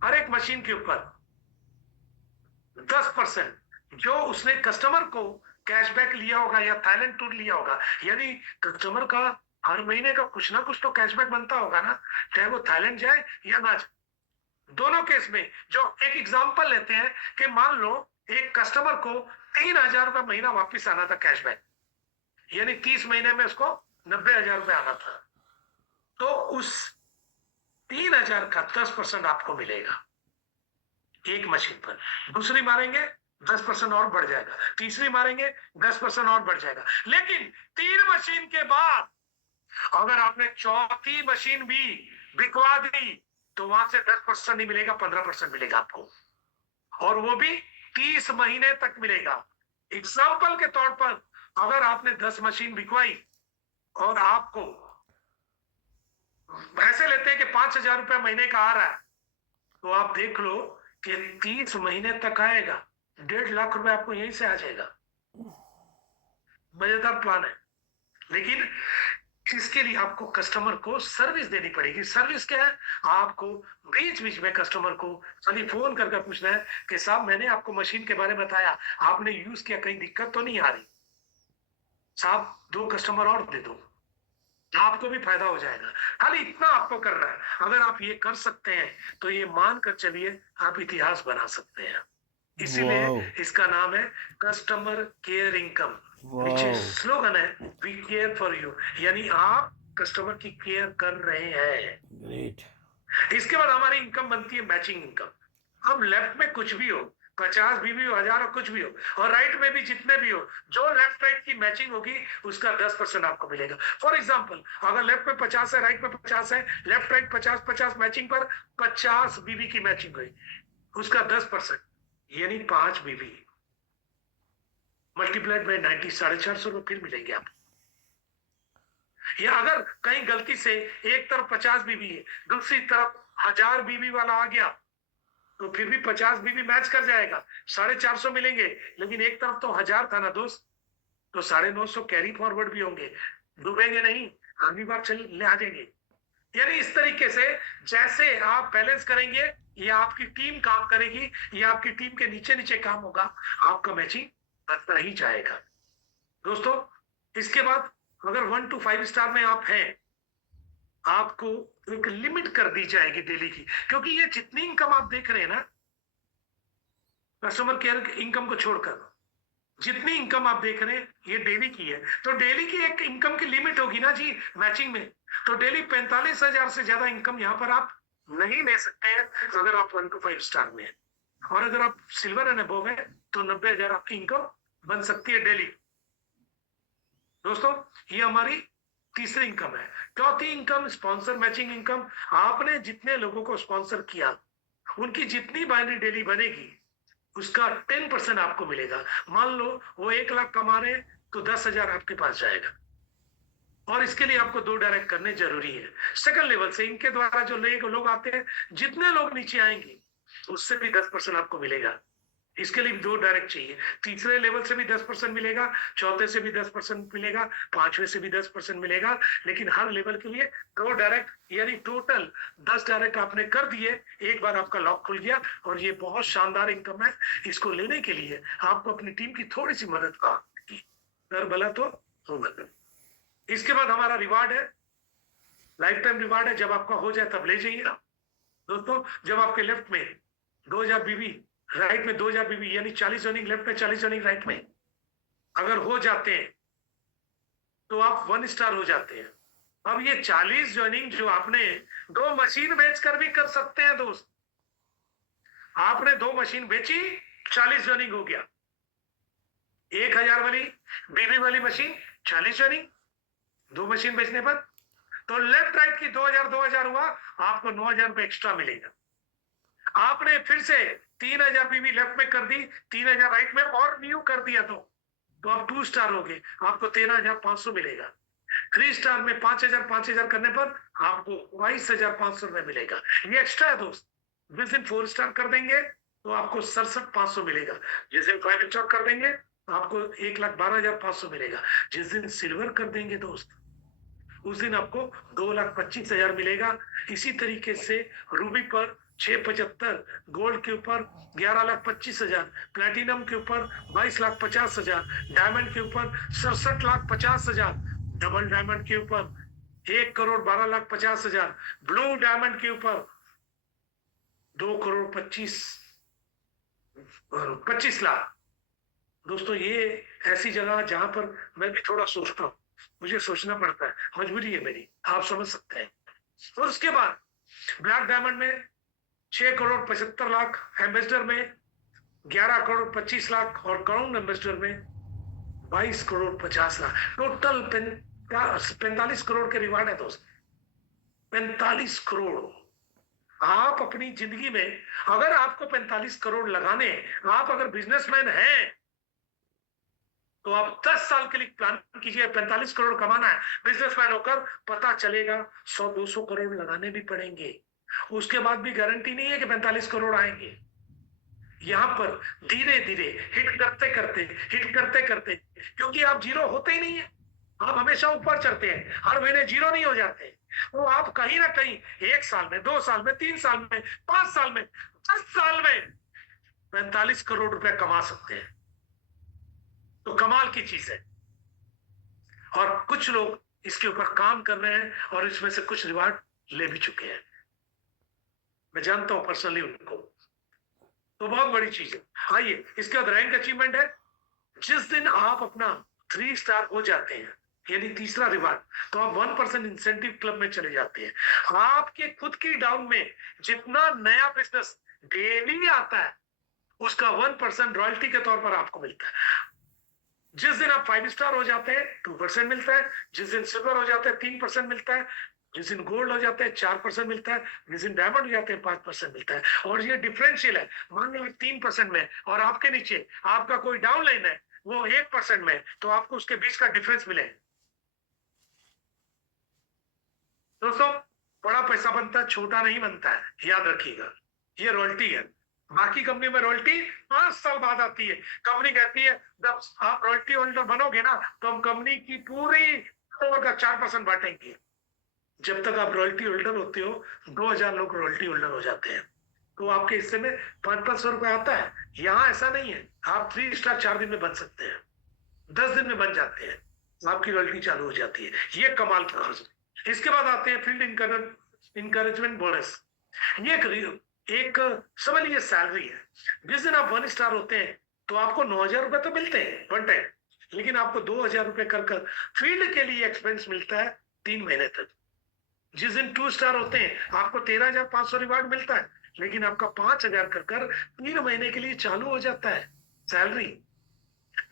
हर एक मशीन के ऊपर 10% जो उसने कस्टमर को कैशबैक लिया होगा या थाईलैंड टूर लिया होगा, यानी कस्टमर का हर महीने का कुछ ना कुछ तो कैशबैक बनता होगा ना, चाहे वो थाईलैंड जाए या ना जाए। दोनों केस में जो एक एग्जांपल लेते हैं कि मान लो एक कस्टमर को 3,000 रुपये महीना वापिस आना था कैशबैक, यानी 30 महीने में उसको 90,000 रुपये आना था, तो उस 3,000 का 10% आपको मिलेगा एक मशीन पर। दूसरी मारेंगे 10% और बढ़ जाएगा, तीसरी मारेंगे 10% और बढ़ जाएगा। लेकिन 3 मशीन के बाद अगर आपने चौथी मशीन भी बिकवा दी तो वहां से 10% नहीं मिलेगा, 15% मिलेगा आपको, और वो भी 30 महीने तक मिलेगा। एग्जाम्पल के तौर पर अगर आपने 10 मशीन बिकवाई और आपको ऐसे लेते हैं कि 5,000 रुपये महीने का आ रहा है, तो आप देख लो कि 30 महीने तक आएगा, 1.5 लाख रुपए आपको यहीं से आ जाएगा। मजेदार प्लान है, लेकिन इसके लिए आपको कस्टमर को सर्विस देनी पड़ेगी। सर्विस क्या है? आपको बीच बीच में कस्टमर को खाली फोन करके पूछना है कि साहब मैंने आपको मशीन के बारे में बताया, आपने यूज किया, कहीं दिक्कत तो नहीं आ रही? साहब 2 कस्टमर और दे दो, आपको भी फायदा हो जाएगा। खाली इतना आपको करना है। अगर आप ये कर सकते हैं तो ये मान कर चलिए आप इतिहास बना सकते हैं। इसीलिए इसका नाम है customer care income, which is slogan है वी केयर फॉर यू, यानी आप कस्टमर की केयर कर रहे हैं। ग्रेट। इसके बाद हमारी इनकम बनती है मैचिंग इनकम। अब लेफ्ट में कुछ भी हो, 50 भी हो, 1000 हो, कुछ भी हो, और राइट में भी जितने भी हो, जो लेफ्ट राइट की मैचिंग होगी उसका 10% आपको मिलेगा। फॉर एग्जांपल अगर लेफ्ट में 50 है, राइट में 50 है, लेफ्ट राइट 50-50 मैचिंग पर 50 बीबी की मैचिंग हुई, उसका 10% यानी 5 बीबी मल्टीप्लाइड बाय 90, 450 रुपये फिर मिलेंगे आपको। या अगर कहीं गलती से एक तरफ 50 बीबी है, दूसरी तरफ 1000 बीबी वाला आ गया, तो फिर भी 50 बीबी मैच कर जाएगा, 450 मिलेंगे। लेकिन एक तरफ तो 1000 था ना दोस्त, तो 950 कैरी फॉरवर्ड भी होंगे, डूबेंगे नहीं, अगली बार चल ले आ जाएंगे। यानी इस तरीके से जैसे आप बैलेंस करेंगे, या आपकी टीम काम करेगी, या आपकी टीम के नीचे नीचे काम होगा, आपका मैचिंग बढ़ता ही जाएगा। दोस्तों इसके बाद अगर 1 to 5 स्टार में आप हैं, आपको एक लिमिट कर दी जाएगी डेली की, क्योंकि ये जितनी इनकम आप देख रहे हैं ना, कस्टमर केयर इनकम को छोड़कर जितनी इनकम आप देख रहे हैं ये डेली की है, तो डेली की एक इनकम की लिमिट होगी ना जी मैचिंग में। तो डेली 45,000 से ज्यादा इनकम यहाँ पर आप नहीं ले सकते हैं अगर आप 1 to 5 स्टार में हैं। और अगर आप सिल्वर एंड अबव है तो 90,000 आपकी इनकम बन सकती है डेली। दोस्तों ये हमारी तीसरी इनकम है। चौथी इनकम स्पॉन्सर मैचिंग इनकम। आपने जितने लोगों को स्पॉन्सर किया, उनकी जितनी बाइनरी डेली बनेगी उसका 10% आपको मिलेगा। मान लो वो 1 लाख कमा रहे तो 10,000 आपके पास जाएगा, और इसके लिए आपको 2 डायरेक्ट करने जरूरी है। सेकंड लेवल से इनके द्वारा जो लोग आते हैं, जितने लोग नीचे आएंगे उससे भी 10% आपको मिलेगा। इसके लिए 2 डायरेक्ट चाहिए। तीसरे लेवल से भी 10% मिलेगा, चौथे से भी 10% मिलेगा, 5वें से भी 10% मिलेगा। लेकिन हर लेवल के लिए 2 डायरेक्ट, यानी टोटल 10 डायरेक्ट आपने कर दिए, एक बार आपका लॉक खुल गया। और ये बहुत शानदार इनकम है। इसको लेने के लिए आपको अपनी टीम की थोड़ी सी मदद की, कर भला तो हो भला। इसके बाद हमारा रिवार्ड है, लाइफ टाइम रिवार्ड है। जब आपका हो जाए तब ले जाइए दोस्तों। जब आपके लेफ्ट में 2000 बीबी, राइट में 2000 बीबी, यानी 40 जॉइनिंग लेफ्ट में, 40 जॉइनिंग राइट में अगर हो जाते हैं तो आप 1 स्टार हो जाते हैं। अब ये 40 जॉइनिंग जो आपने 2 मशीन बेचकर भी कर सकते हैं दोस्त। आपने 2 मशीन बेची, 40 जॉइनिंग हो गया। 1000 वाली बीबी वाली मशीन 40 जॉइनिंग, 2 मशीन बेचने पर तो लेफ्ट राइट की 2000 हुआ, आपको 9,000 रुपए एक्स्ट्रा मिलेगा। आपने फिर से 3,000 बीबी लेफ्ट में कर दी, 3,000 राइट में और न्यू कर दिया, तो आप 2 स्टार हो गए, आपको 13,500 मिलेगा। 3 स्टार में 5,000 करने पर आपको 22,500 रुपए मिलेगा। ये एक्स्ट्रा है दोस्त। जिस दिन 4 स्टार कर देंगे तो आपको 67,500 मिलेगा। जिस दिन 5 स्टार कर देंगे आपको 1,12,500 मिलेगा। जिस दिन सिल्वर कर देंगे दोस्त, उस दिन आपको 2,25,000 मिलेगा। इसी तरीके से रूबी पर 675, गोल्ड के ऊपर 11,25,000, प्लेटिनम के ऊपर 22,50,000, डायमंड के ऊपर 67,50,000, डबल डायमंड के ऊपर 1,12,50,000, ब्लू डायमंड के ऊपर 2,25 लाख। दोस्तों ये ऐसी जगह जहां पर मैं भी थोड़ा सोचता हूँ, मुझे सोचना पड़ता है, मजबूरी है मेरी, आप समझ सकते हैं। और उसके बाद ब्लैक डायमंड में 6,75,00,000, एम्बेसडर में 11,25,00,000 और क्राउन एम्बेसडर में 22,50,00,000, टोटल 45 करोड़ के रिवार्ड है दोस्त। 45 करोड़। आप अपनी जिंदगी में अगर आपको 45 करोड़ लगाने, आप अगर बिजनेसमैन हैं तो आप 10 साल के लिए प्लान कीजिए। 45 करोड़ कमाना है बिजनेसमैन होकर, पता चलेगा 100-200 करोड़ लगाने भी पड़ेंगे। उसके बाद भी गारंटी नहीं है कि 45 करोड़ आएंगे। यहां पर धीरे धीरे हिट करते करते, क्योंकि आप जीरो होते ही नहीं है, आप हमेशा ऊपर चढ़ते हैं, हर महीने जीरो नहीं हो जाते। तो आप कहीं ना कहीं 1 साल में, 2 साल में, 3 साल में, 5 साल में, 10 साल में 45 करोड़ रुपए कमा सकते हैं। तो कमाल की चीज है। और कुछ लोग इसके ऊपर काम कर रहे हैं और इसमें से कुछ रिवार्ड ले भी चुके हैं, मैं जानता हूं पर्सनली उनको। तो बहुत बड़ी चीज है। आइए, इसके बाद रैंक अचीवमेंट है। जिस दिन आप अपना 3 स्टार हो जाते हैं, यानी तीसरा रिवार्ड, तो आप 1% इंसेंटिव क्लब में चले जाते हैं। आपके खुद की डाउन में जितना नया बिजनेस डेली आता है उसका 1% रॉयल्टी के तौर पर आपको मिलता है। जिस दिन आप 5 स्टार हो जाते हैं 2% मिलता है, जिस दिन सिल्वर हो जाते हैं 3% मिलता है, जिस दिन गोल्ड हो जाते हैं 4% मिलता है, जिस दिन डायमंड हो जाते हैं 5% मिलता है। और ये डिफरेंशियल है। मान लो 3% में और आपके नीचे आपका कोई डाउन लाइन है वो 1% में, तो आपको उसके बीच का डिफरेंस मिले। दोस्तों बड़ा पैसा बनता है, छोटा नहीं बनता है, याद रखिएगा। ये रॉयल्टी है। बाकी कंपनी में रॉयल्टी 5 साल बाद आती है। कंपनी कहती है जब आप रॉयल्टी होल्डर बनोगे ना तो हम कंपनी की पूरी का 4% बांटेंगे। जब तक आप रॉयल्टी होल्डर होते हो 2,000 लोग रॉयल्टी होल्डर हो जाते हैं, तो आपके हिस्से में 500 रुपए आता है। यहाँ ऐसा नहीं है, आप 3 स्टार 4 दिन में बन सकते हैं, 10 दिन में बन जाते हैं, आपकी रॉयल्टी चालू हो जाती है। ये कमाल की चीज। इसके बाद आते हैं फील्ड इनकरेजमेंट बोनस। ये एक समझ लीजिए सैलरी है। जिस दिन आप 1 स्टार होते हैं तो आपको 9,000 रुपए तो मिलते हैं वन टाइम, लेकिन आपको 2,000 रुपए कर फील्ड के लिए एक्सपेंस मिलता है 3 महीने तक। जिस दिन 2 स्टार होते हैं आपको 13,500 रिवार्ड मिलता है, लेकिन आपका 5,000 कर 3 महीने के लिए चालू हो जाता है सैलरी।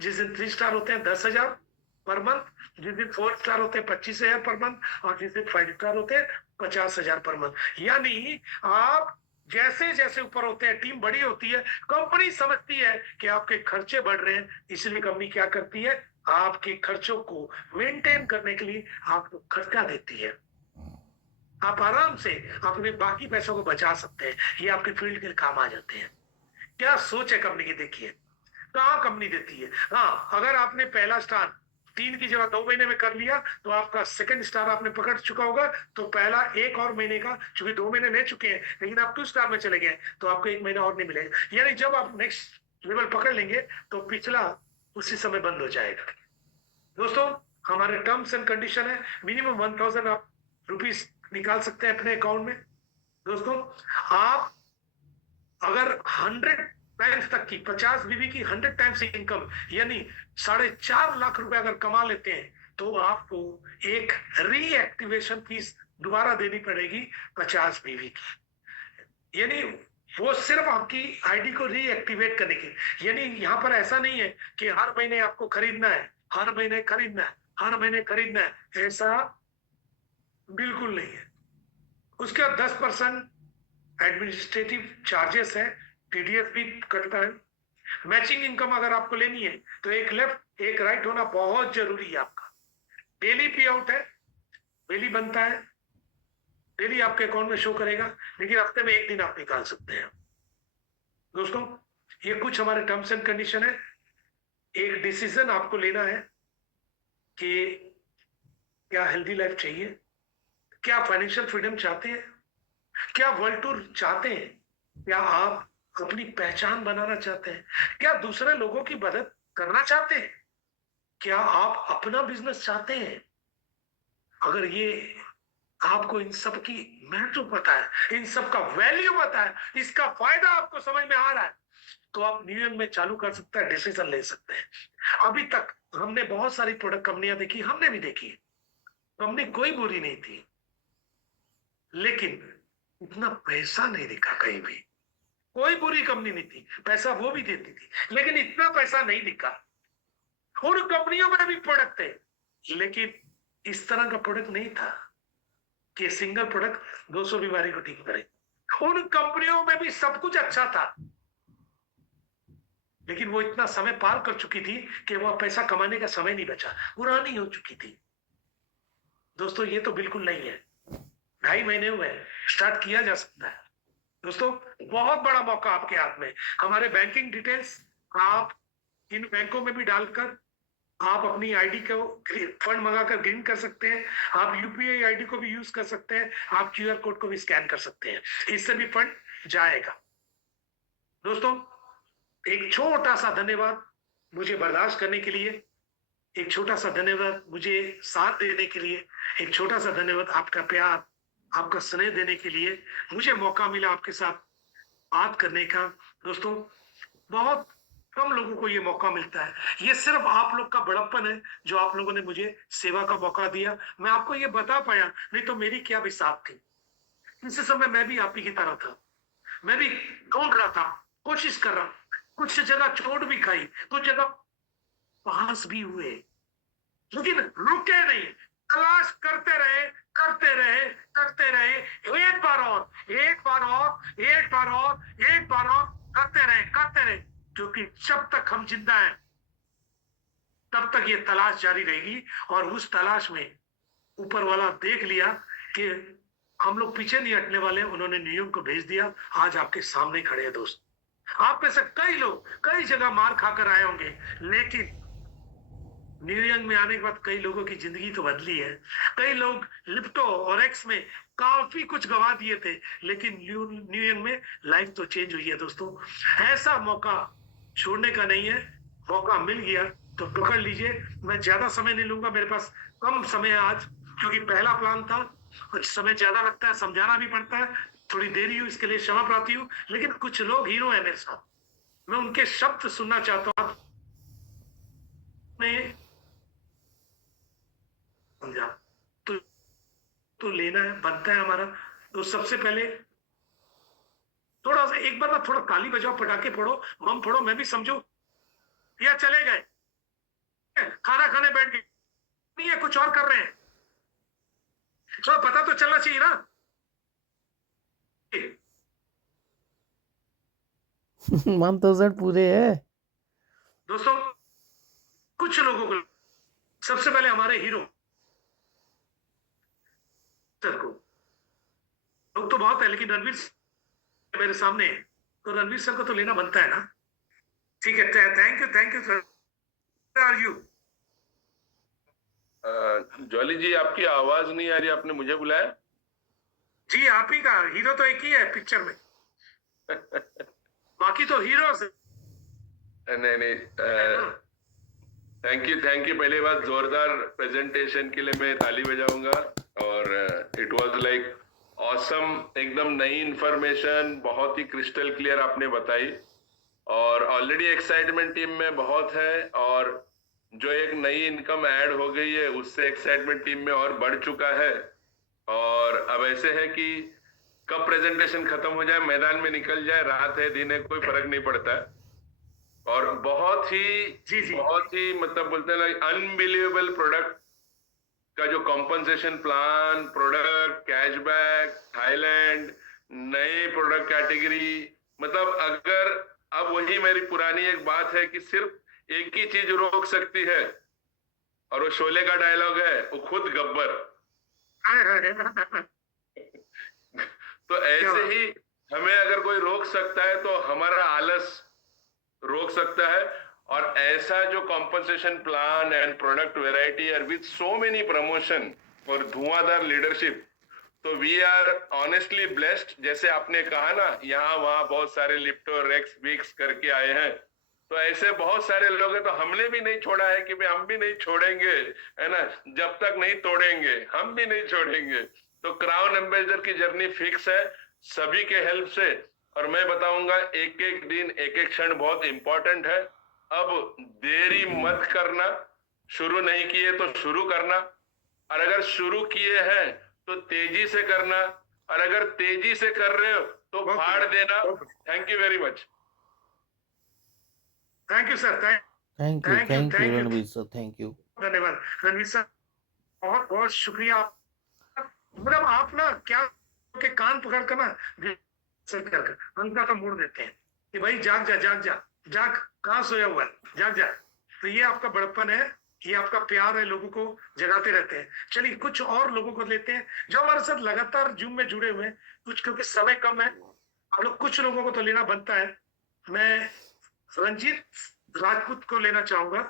जिस दिन 3 स्टार होते हैं 10,000 पर मंथ, जिस दिन 4 स्टार होते हैं 25,000 पर मंथ, और जिस दिन 5 स्टार होते हैं 50,000 पर मंथ। यानी आप जैसे जैसे ऊपर होते हैं, टीम बड़ी होती है, कंपनी समझती है कि आपके खर्चे बढ़ रहे हैं, इसलिए कंपनी क्या करती है, आपके खर्चों को मेंटेन करने के लिए आपको खर्चा देती है। आप आराम से अपने बाकी पैसों को बचा सकते हैं, ये आपके फील्ड के काम आ जाते हैं। क्या सोच है कंपनी की, देखिए कहाँ कंपनी देती है। हाँ, अगर आपने पहला स्टार 3 की जगह 2 महीने में कर लिया तो आपका सेकंड स्टार आपने पकड़ चुका होगा, तो पहला 1 और महीने का, चूंकि 2 महीने ले चुके हैं, लेकिन आप 2 स्टार में चले गए तो आपको 1 महीना और नहीं मिलेगा। यानी जब आप नेक्स्ट लेवल पकड़ लेंगे तो पिछला उसी समय बंद हो जाएगा। दोस्तों हमारे टर्म्स एंड कंडीशन है, मिनिमम 1,000 आप रुपीज निकाल सकते हैं अपने अकाउंट में। दोस्तों आप अगर 100 टाइम्स तक की 50 बीबी की 100 टाइम्स इनकम यानी 4.5 लाख रुपए अगर कमा लेते हैं तो आपको एक रीएक्टिवेशन फीस दोबारा देनी पड़ेगी 50 बीबी की। यानी वो सिर्फ आपकी आईडी को रीएक्टिवेट करने की। यानी यहाँ पर ऐसा नहीं है कि हर महीने आपको खरीदना है, हर महीने खरीदना है, हर महीने खरीदना है, ऐसा बिल्कुल नहीं है। उसके बाद 10% एडमिनिस्ट्रेटिव चार्जेस है, टीडीएस भी कटता है। मैचिंग इनकम अगर आपको लेनी है तो एक लेफ्ट एक राइट होना बहुत जरूरी है आपका। डेली पे आउट है, डेली बनता है, डेली आपके अकाउंट में शो करेगा, लेकिन हफ्ते में 1 दिन आप निकाल सकते हैं। दोस्तों ये कुछ हमारे टर्म्स एंड कंडीशन है। एक डिसीजन आपको लेना है कि क्या हेल्दी लाइफ चाहिए, क्या फाइनेंशियल फ्रीडम चाहते हैं, क्या वर्ल्ड टूर चाहते हैं? क्या आप अपनी पहचान बनाना चाहते हैं? क्या दूसरे लोगों की मदद करना चाहते हैं? क्या आप अपना बिजनेस चाहते हैं? अगर ये आपको इन सब की महत्व पता है, इन सब का वैल्यू पता है, इसका फायदा आपको समझ में आ रहा है, तो आप न्यूयॉर्क में चालू कर सकते हैं, डिसीजन ले सकते हैं। अभी तक हमने बहुत सारी प्रोडक्ट कंपनियां देखी, हमने भी देखी, कंपनी कोई बुरी नहीं थी, लेकिन इतना पैसा नहीं दिखा कहीं भी। कोई बुरी कंपनी नहीं थी, पैसा वो भी देती थी, लेकिन इतना पैसा नहीं दिखा। उन कंपनियों में भी प्रोडक्ट थे, लेकिन इस तरह का प्रोडक्ट नहीं था कि सिंगल प्रोडक्ट 200 बीमारी को ठीक करे। उन कंपनियों में भी सब कुछ अच्छा था, लेकिन वो इतना समय पार कर चुकी थी कि वह पैसा कमाने का समय नहीं बचा, पुरानी हो चुकी थी। दोस्तों ये तो बिल्कुल नहीं है, 2.5 महीने हुए, स्टार्ट किया जा सकता है। दोस्तों बहुत बड़ा मौका आपके हाथ में। हमारे बैंकिंग डिटेल्स आप इन बैंकों में भी डालकर आप अपनी आईडी को फंड मंगाकर ग्रीन कर सकते हैं। आप यूपीआई आईडी को भी यूज कर सकते हैं, आप क्यूआर कोड को भी स्कैन कर सकते हैं, इससे भी फंड जाएगा। दोस्तों एक छोटा सा धन्यवाद मुझे बर्दाश्त करने के लिए, एक छोटा सा धन्यवाद मुझे साथ देने के लिए, एक छोटा सा धन्यवाद आपका प्यार, आपका स्नेह देने के लिए। मुझे मौका मिला आपके साथ बात करने का। दोस्तों बहुत कम लोगों को ये मौका मिलता है, ये सिर्फ आप लोग का बड़प्पन है जो आप लोगों ने मुझे सेवा का मौका दिया। मैं आपको ये बता पाया, नहीं तो मेरी क्या भी साथ थी। इस समय मैं भी आप ही की तरह था, मैं भी ढूंढ रहा था, कोशिश कर रहा, कुछ जगह चोट भी खाई, कुछ जगह पास भी हुए, लेकिन रुके नहीं, तलाश करते रहे करते रहे करते रहे, एक बार और एक बार और एक बार और एक बार और करते रहे, क्योंकि जब तक हम जिंदा हैं तब तक ये तलाश जारी रहेगी। और उस तलाश में ऊपर वाला देख लिया कि हम लोग पीछे नहीं हटने वाले, उन्होंने न्यूयॉर्क को भेज दिया। आज आपके सामने खड़े हैं दोस्त। आप में से कई लोग कई जगह मार खाकर आए होंगे, लेकिन न्यूयॉर्क में आने के बाद कई लोगों की जिंदगी तो बदली है। कई लोग लिप्टो और एक्स में काफी कुछ गवा दिए थे, लेकिन न्यूयॉर्क में लाइफ तो चेंज हुई है। दोस्तों ऐसा मौका छोड़ने का नहीं है, मौका मिल गया तो पकड़ लीजिए। मैं ज्यादा समय नहीं लूंगा, मेरे पास कम समय है आज, क्योंकि पहला प्लान था और समय ज्यादा लगता है, समझाना भी पड़ता है, थोड़ी देरी हुई इसके लिए क्षमा प्रार्थी हूँ। लेकिन कुछ लोग हीरो है मेरे साथ, मैं उनके शब्द सुनना चाहता हूँ। आपने समझा तो लेना है, बनता है हमारा। तो सबसे पहले थोड़ा सा एक बार ना थोड़ा ताली बजाओ, पटाखे फोड़ो, बम फोड़ो, मैं भी समझू या चले गए खाना खाने बैठ गए, नहीं है कुछ और कर रहे हैं, थोड़ा पता तो चलना चाहिए ना। 1000 पूरे है। दोस्तों कुछ लोगों को सबसे पहले हमारे हीरो सर को, लोग तो बहुत है, लेकिन रणवीर मेरे सामने है, तो रणवीर सर को तो लेना बनता है ना। ठीक है, thank you sir. Are you Jolly ji, आपकी आवाज नहीं आ रही, आपने मुझे बुलाया? जी आप ही का हीरो तो एक ही है पिक्चर में, बाकी तो हीरोज नहीं, थैंक यू। पहली बात, जोरदार प्रेजेंटेशन के लिए मैं ताली बजाऊंगा। और इट वाज लाइक ऑसम, एकदम नई इंफॉर्मेशन, बहुत ही क्रिस्टल क्लियर आपने बताई। और ऑलरेडी एक्साइटमेंट टीम में बहुत है, और जो एक नई इनकम ऐड हो गई है उससे एक्साइटमेंट टीम में और बढ़ चुका है। और अब ऐसे है कि कब प्रेजेंटेशन खत्म हो जाए, मैदान में निकल जाए, रात है दिन है, कोई फर्क नहीं पड़ता है। और बहुत ही मतलब बोलते हैं ना, अनबिलीवेबल प्रोडक्ट का जो compensation plan, product, cashback, Thailand, नए प्रोडक्ट कैटेगरी, मतलब अगर अब वही मेरी पुरानी एक बात है कि सिर्फ एक ही चीज रोक सकती है, और वो शोले का डायलॉग है, वो खुद गब्बर। तो ऐसे ही हमें अगर कोई रोक सकता है तो हमारा आलस रोक सकता है। और ऐसा जो compensation plan and product variety और विद सो मेनी प्रमोशन और धुआंधार लीडरशिप, तो वी आर ऑनेस्टली ब्लेस्ड। जैसे आपने कहा ना, यहाँ वहाँ बहुत सारे लिप्टो रेक्स विक्स करके आए हैं, तो ऐसे बहुत सारे लोग हैं। तो हमने भी नहीं छोड़ा है कि भाई हम भी नहीं छोड़ेंगे, है ना, जब तक नहीं तोड़ेंगे हम भी नहीं छोड़ेंगे। तो क्राउन एम्बेसडर की जर्नी फिक्स है सभी के हेल्प से। और मैं बताऊंगा, एक एक दिन एक एक क्षण बहुत इंपॉर्टेंट है। अब देरी मत करना, शुरू नहीं किए तो शुरू करना, और अगर शुरू किए हैं तो तेजी से करना, और अगर तेजी से कर रहे हो तो फाड़ देना। Thank you very much. Thank you sir, thank you Ranveer sir, thank you. धन्यवाद रणवीर सर, बहुत बहुत शुक्रिया। मतलब आप ना क्या के कान पकड़ कर ना अंका का मोड़ देते हैं कि भाई जाग जा जाग जा जाग, कहाँ सोया हुआ है, जाग जा। तो ये आपका बड़प्पन है, ये आपका प्यार है, लोगों को जगाते रहते हैं। चलिए कुछ और लोगों को लेते हैं जो हमारे साथ लगातार जूम में जुड़े हुए हैं। कुछ क्योंकि समय कम है, आप लोग कुछ लोगों को तो लेना बनता है। मैं रंजीत राजपूत को लेना चाहूंगा।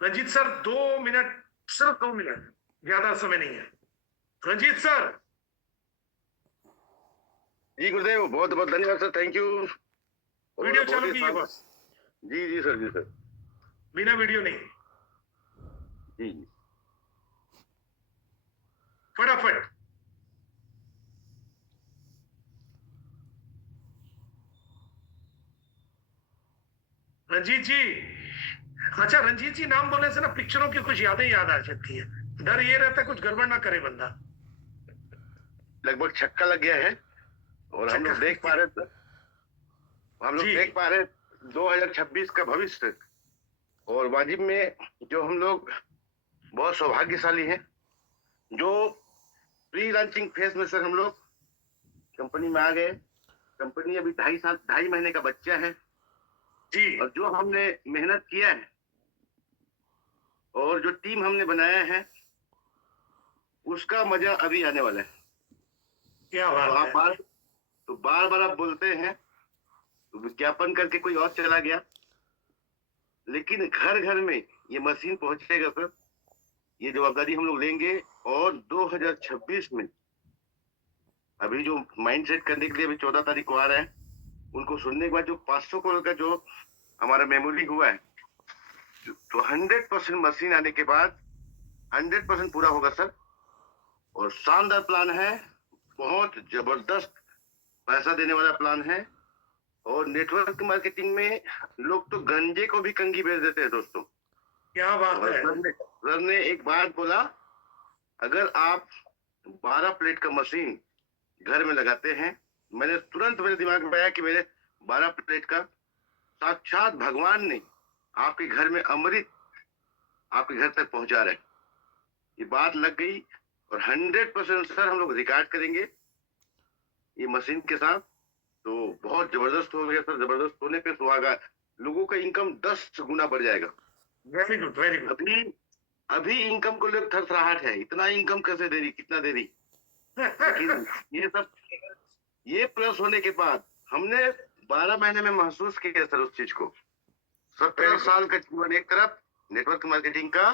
रंजीत सर 2 मिनट, सिर्फ 2 मिनट, ज्यादा समय नहीं है। रंजीत सर। जी गुरुदेव, बहुत बहुत धन्यवाद सर, थैंक यू। वीडियो चालू कीजिए बस। जी जी सर, जी सर, बिना वीडियो नहीं, जी फटाफट। रंजीत जी, अच्छा रंजीत जी नाम बोलने से ना पिक्चरों की कुछ यादें याद आ जाती है। डर ये रहता है कुछ गड़बड़ ना करे बंदा। लगभग छक्का लग गया है और हम लोग देख पा रहे थे, हम लोग जी। देख पा रहे 2026 का भविष्य। और वाजिब में जो हम लोग बहुत सौभाग्यशाली हैं, जो प्री लॉन्चिंग फेज में सर हम लोग कंपनी में आ गए। कंपनी अभी 2.5 महीने का बच्चा है, जी और जो हमने मेहनत किया है और जो टीम हमने बनाया है, उसका मजा अभी आने वाला है। क्या तो बात है। बार बार आप बोलते हैं तो विज्ञापन करके कोई और चला गया, लेकिन घर घर में ये मशीन पहुंचेगा सर। ये जवाबदारी हम लोग लेंगे, और 2026 में अभी जो माइंड सेट करने के लिए अभी 14 तारीख को आ रहे हैं, उनको सुनने के बाद जो 500 करोड़ का जो हमारा मेमोरी हुआ है, तो 100% मशीन आने के बाद 100% पूरा होगा सर। और शानदार प्लान है, बहुत जबरदस्त पैसा देने वाला प्लान है। और नेटवर्क मार्केटिंग में लोग तो गंजे को भी कंघी भेज देते हैं दोस्तों। क्या बात और है। सर ने एक बात बोला, अगर आप 12 प्लेट का मशीन घर में लगाते हैं, मैंने तुरंत मेरे दिमाग में आया कि मेरे 12 प्लेट का साक्षात भगवान ने आपके घर में अमृत आपके घर तक पहुंचा रहे। ये बात लग गई, और 100% सर हम लोग रिकॉर्ड करेंगे ये मशीन के साथ। तो बहुत जबरदस्त हो गया सर। जबरदस्त होने पे सुहागा, लोगों का इनकम 10 गुना बढ़ जाएगा। Very good very good. अभी इनकम को लेकर थरथराहट है, इतना इनकम कैसे दे रही, कितना दे रही। लेकिन ये सब, ये प्लस होने के बाद हमने 12 महीने में महसूस किया सर उस चीज को। 17 साल का जीवन एक तरफ नेटवर्क मार्केटिंग का,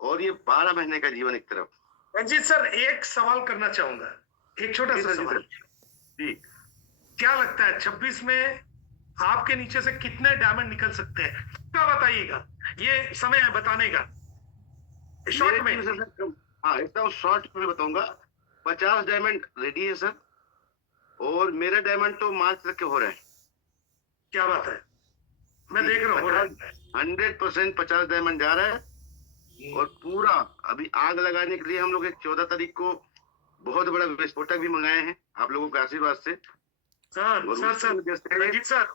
और ये 12 महीने का जीवन एक तरफ। रंजीत सर एक सवाल करना चाहूंगा, एक छोटा सा सवाल। जी, क्या लगता है 26 में आपके नीचे से कितने डायमंड निकल सकते हैं, क्या बताइएगा। ये समय है बताने का, शॉर्ट में। हाँ एकदम शॉर्ट में बताऊंगा। 50 डायमंड रेडी है सर, और मेरा डायमंड तो मार्च तक के हो रहा है। क्या बात है, मैं देख रहा हूँ। 100% 50 डायमंड जा रहा है। और पूरा अभी आग लगाने के लिए हम लोग एक 14 तारीख को बहुत बड़ा विस्फोटक भी मंगाए हैं आप लोगों के आशीर्वाद से। सर रंजीत सर,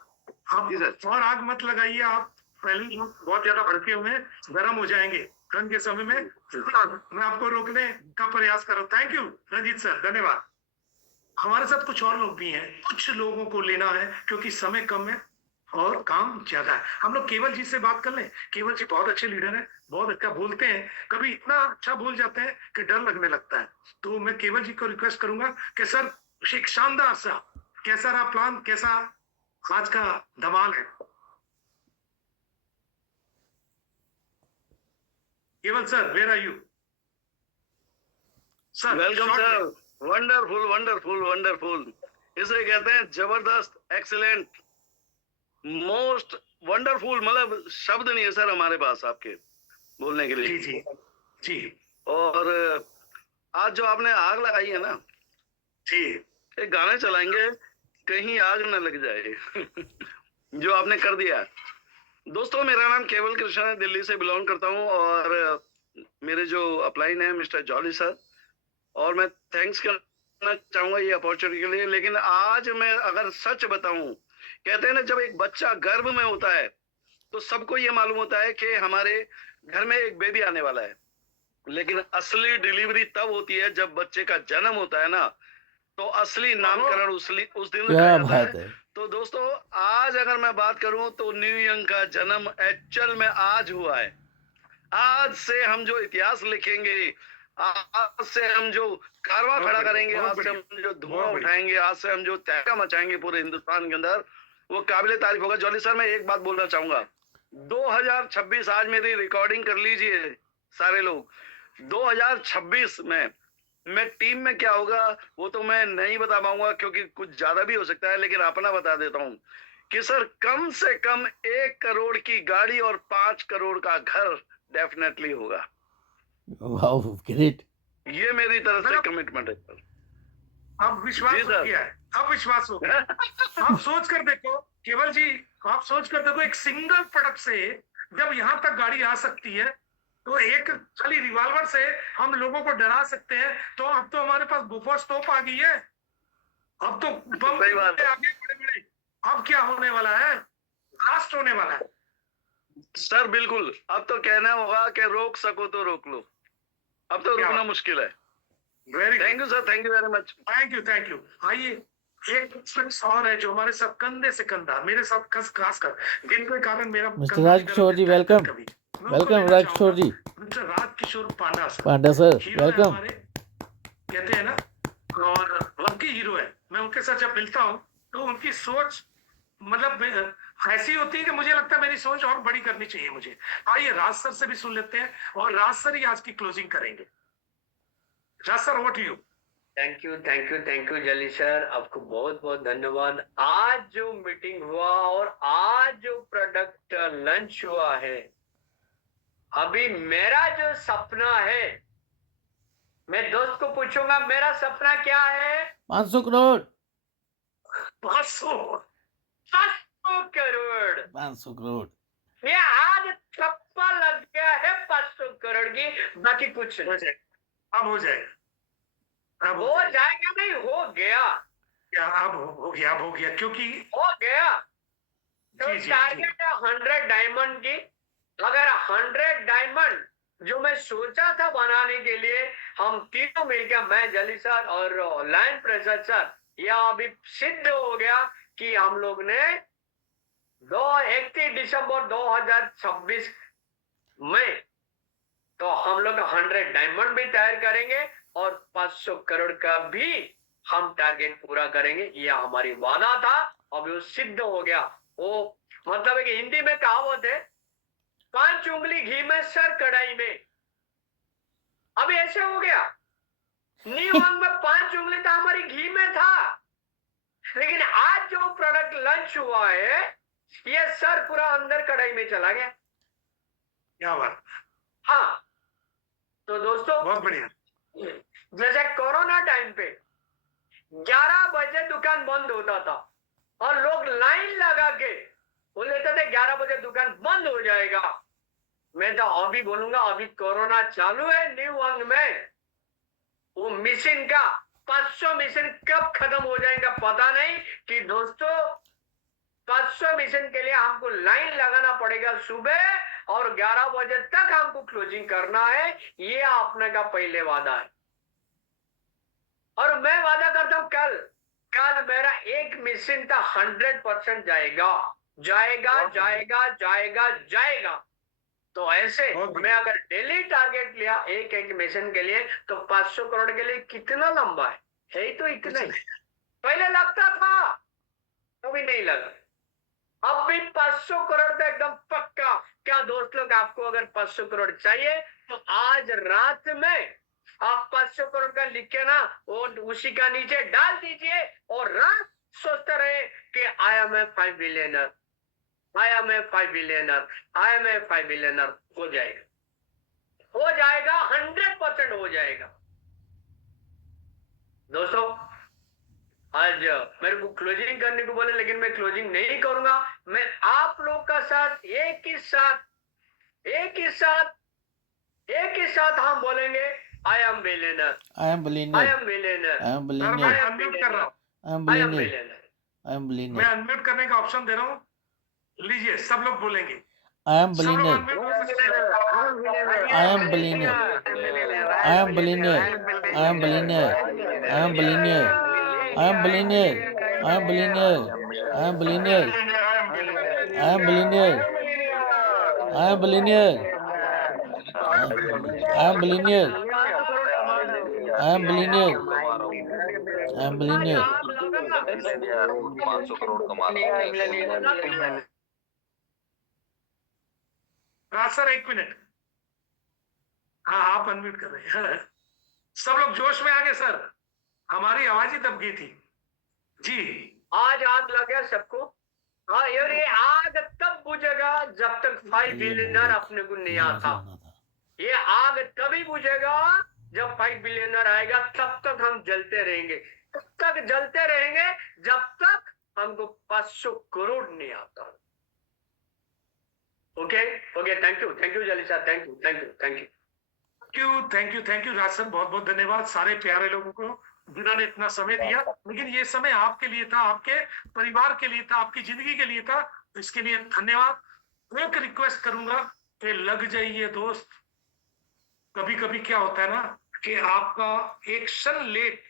आप और आग मत लगाइए। आप पहले लोग बहुत ज्यादा भड़के हुए हैं, गर्म हो जाएंगे ठंड के समय में। मैं आपको रोकने का प्रयास कर रहा हूँ। थैंक यू रंजीत सर, धन्यवाद। हमारे साथ कुछ और लोग भी हैं, कुछ लोगों को लेना है क्योंकि समय कम है और काम ज्यादा है। हम लोग केवल जी से बात कर लें। केवल जी बहुत अच्छे लीडर हैं, बहुत अच्छा बोलते हैं, कभी इतना अच्छा बोल जाते हैं कि डर लगने लगता है। तो मैं केवल जी को रिक्वेस्ट करूंगा कि सर एक शानदार सा कैसा रहा प्लान, कैसा आज का धमाल है। Kewal sir where are you. Sir welcome short sir, में। Wonderful wonderful wonderful. इसे कहते हैं जबरदस्त, एक्सीलेंट, मोस्ट वंडरफुल। मतलब शब्द नहीं है सर हमारे पास आपके बोलने के जी लिए। जी जी और आज जो आपने आग लगाई है ना, जी एक गाना चलाएंगे, कहीं आग न लग जाए। जो आपने कर दिया। दोस्तों, मेरा नाम केवल कृष्ण है, दिल्ली से बिलोंग करता हूँ। और मेरे जो अपलाइन है मिस्टर जॉली सर, और मैं थैंक्स करना चाहूंगा ये अपॉर्चुनिटी के लिए। लेकिन आज मैं अगर सच बताऊं, कहते हैं ना जब एक बच्चा गर्भ में होता है तो सबको ये मालूम होता है कि हमारे घर में एक बेबी आने वाला है। लेकिन असली डिलीवरी तब होती है जब बच्चे का जन्म होता है ना, तो असली नामकरण उस दिन क्या रखा जाता बात है। है। तो दोस्तों, आज अगर मैं बात करूं तो न्यू यंग का जन्म एक्चुअल में आज हुआ है। आज से हम जो इतिहास लिखेंगे, आज से हम जो कारवां बहुत खड़ा बढ़िया, करेंगे, बहुत आज से बढ़िया, हम जो धुआं बहुत बढ़िया। उठाएंगे, आज से हम जो तहलका मचाएंगे पूरे हिंदुस्तान के अंदर, वो काबिले तारीफ होगा। जॉली सर, मैं एक बात बोलना चाहूंगा, 2026 आज मेरी रिकॉर्डिंग कर लीजिए सारे लोग। 2026 में मैं टीम में क्या होगा वो तो मैं नहीं बता पाऊंगा, क्योंकि कुछ ज्यादा भी हो सकता है। लेकिन अपना बता देता हूँ कि सर कम से कम 1 करोड़ की गाड़ी और 5 करोड़ का घर डेफिनेटली होगा। Wow great. ये मेरी तरफ से मतलब कमिटमेंट है सर। अब विश्वास जी हो सर। गया है, अब विश्वास हो गया। आप सोच कर देखो केवल जी, आप सोच कर देखो, एक सिंगल प्रोडक्ट से जब यहाँ तक गाड़ी आ सकती है, तो एक खाली रिवॉल्वर से हम लोगों को डरा सकते हैं। तो अब तो हमारे पास बुफर्स तोप आ गई है, अब तो बम सही बात है। आगे बड़े बड़े। अब क्या होने वाला है? ब्लास्ट होने वाला है सर बिल्कुल, अब तो कहना होगा कि रोक सको तो रोक लो। अब तो क्या? रुकना मुश्किल है। Very thank you sir, thank you very much. Thank you thank you. आइए, एक फ्रेंड्स और है जो हमारे साथ कंधे से कंधा, मेरे साथ खास कर, जिनके कारण मेरा मिस्टर कंधा भी राजकिशोर दर्द जी देता है वेलकम। कभी। मैं उनको वेलकम लेना राजकिशोर चाहूंगा, जी। मिस्टर राजकिशोर पांडा सर, पांडा सर हीरो है वेलकम। हमारे, कहते हैं ना, और लकी हीरो है। मैं उनके साथ जब मिलता हूँ तो उनकी सोच मतलब ऐसी होती है कि मुझे लगता है मेरी सोच और बड़ी करनी चाहिए मुझे। आइए राज सर से भी सुन लेते हैं, और राज सर ही आज की क्लोजिंग करेंगे। Raj sir, over to you. Thank you Jolly sir, आपको बहुत बहुत धन्यवाद। आज जो मीटिंग हुआ और आज जो प्रोडक्ट लंच हुआ है, अभी मेरा जो सपना है, मैं दोस्त को पूछूंगा मेरा सपना क्या है? 500 करोड़। 500 करोड़। 500 करोड़। ये आज ठप्पा लग गया है 500 करोड़ की, बाकी कुछ हो नहीं। जाएगा, अब हो जाएगा, अब हो जाएगा नहीं, हो गया, क्या अब हो गया, अब हो गया, क्योंकि हो गया। तो जी, जी, टारगेट है 100 डायमंड की। अगर 100 डायमंड जो मैं सोचा था बनाने के लिए, हम तीनों मिलकर, मैं जली सर और लाइन प्रसाद सर, यह अभी सिद्ध हो गया कि हम लोग ने 31 दिसंबर 2026 में तो हम लोग 100 डायमंड भी तैयार करेंगे और 500 करोड़ का भी हम टारगेट पूरा करेंगे। यह हमारी वादा था, अभी वो सिद्ध हो गया। वो मतलब है कि हिंदी में कहावत है, 5 उंगली घी में सर कढ़ाई में। अभी ऐसे हो गया, न्यूयॉर्क में 5 उंगली तो हमारी घी में था, लेकिन आज जो प्रोडक्ट लॉन्च हुआ है, ये सर पूरा अंदर कढ़ाई में चला गया। क्या बात, हाँ, तो दोस्तों, बहुत बढ़िया। जैसे कोरोना टाइम पे 11 बजे दुकान बंद होता था और लोग लाइन लगा के वो लेते थे 11 बजे दुकान बंद हो जाएगा। मैं तो अभी बोलूंगा, अभी कोरोना चालू है न्यूयॉर्क में, वो मिशन का 500 मिशन कब खत्म हो जाएगा पता नहीं। कि दोस्तों 500 मिशन के लिए हमको लाइन लगाना पड़ेगा सुबह, और 11 बजे तक हमको क्लोजिंग करना है। ये अपने का पहले वादा है। और मैं वादा करता हूं, कल मेरा एक मिशन था 100% जाएगा जाएगा जाएगा जाएगा जाएगा। तो ऐसे मैं अगर डेली टारगेट लिया एक मिशन के लिए, तो 500 करोड़ के लिए कितना लंबा है ही तो इतना ही। पहले लगता था, अभी नहीं लगा। अब भी 500 करोड़ तो एकदम पक्का। क्या दोस्त लोग, आपको अगर 500 करोड़ चाहिए तो आज रात में आप 500 करोड़ का लिख के ना वो उसी का नीचे डाल दीजिए और रात सोचते रहे कि I am a 5 billionaire, I am a 5 billionaire, I am a 5 billionaire. हो जाएगा 100% हो जाएगा। दोस्तों आज मेरे को क्लोजिंग करने को बोले, लेकिन मैं क्लोजिंग नहीं करूंगा। मैं आप लोग का साथ एक ही साथ हम बोलेंगे I am billionaire, I am I billionaire. Am billionaire, I am sir मैं billionaire. अनम्यूट कर रहा हूँ, I am I am billionaire. Billionaire. I am मैं billionaire. अनम्यूट करने का ऑप्शन दे रहा हूँ, लीजिए सब लोग बोलेंगे, I am सब लोग billionaire. अनम्यूट कर सकते हैं। I am billionaire. I am billionaire. I am billionaire. I am billionaire. I am billionaire. I am billionaire. I am billionaire. I am billionaire. I am billionaire. I am billionaire. I am billionaire. I am billionaire. 500 crore कमा रहा हूँ। हाँ sir एक minute, हाँ आप unmute कर रहे हैं। सब लोग जोश में आ गए सर, हमारी आवाज ही दब गई थी जी। आज आग लग गया सबको। हाँ, और ये आग तब बुझेगा जब तक 5 बिलियनर अपने को नहीं आता। ये आग तभी बुझेगा जब 5 बिलियनर आएगा, तब तक हम जलते रहेंगे, तब तक जलते रहेंगे जब तक हमको 500 करोड़ नहीं आता। ओके थैंक यू जलीसा, थैंक यू राज सर, बहुत बहुत धन्यवाद सारे प्यारे लोगों को जिन्होंने इतना समय दिया। लेकिन ये समय आपके लिए था, आपके परिवार के लिए था, आपकी जिंदगी के लिए था, तो इसके लिए धन्यवाद। एक रिक्वेस्ट करूंगा कि लग जाइए दोस्त। कभी कभी क्या होता है ना कि आपका एक क्षण लेट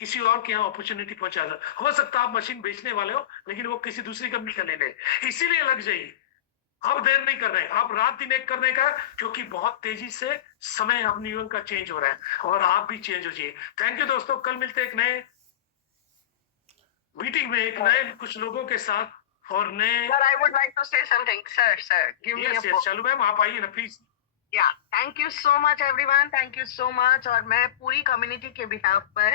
किसी और के यहाँ अपॉर्चुनिटी पहुंचा दो। हो सकता है आप मशीन बेचने वाले हो, लेकिन वो किसी दूसरी कंपनी का ले ले, इसीलिए लग जाइए। अब देर नहीं कर रहे, आप रात दिन एक करने का, क्योंकि बहुत तेजी से समय अपनी जीवन का चेंज हो रहा है और आप भी चेंज हो जाइए। थैंक यू दोस्तों, कल मिलते हैं एक नए मीटिंग में, एक नए कुछ लोगों के साथ और नए। Sir, I would like to say something. Sir, give me a yes चालू मैम आप आइए ना please. Yeah, thank you so much everyone. Thank you so much. और मैं पूरी कम्युनिटी के बिहाफ पर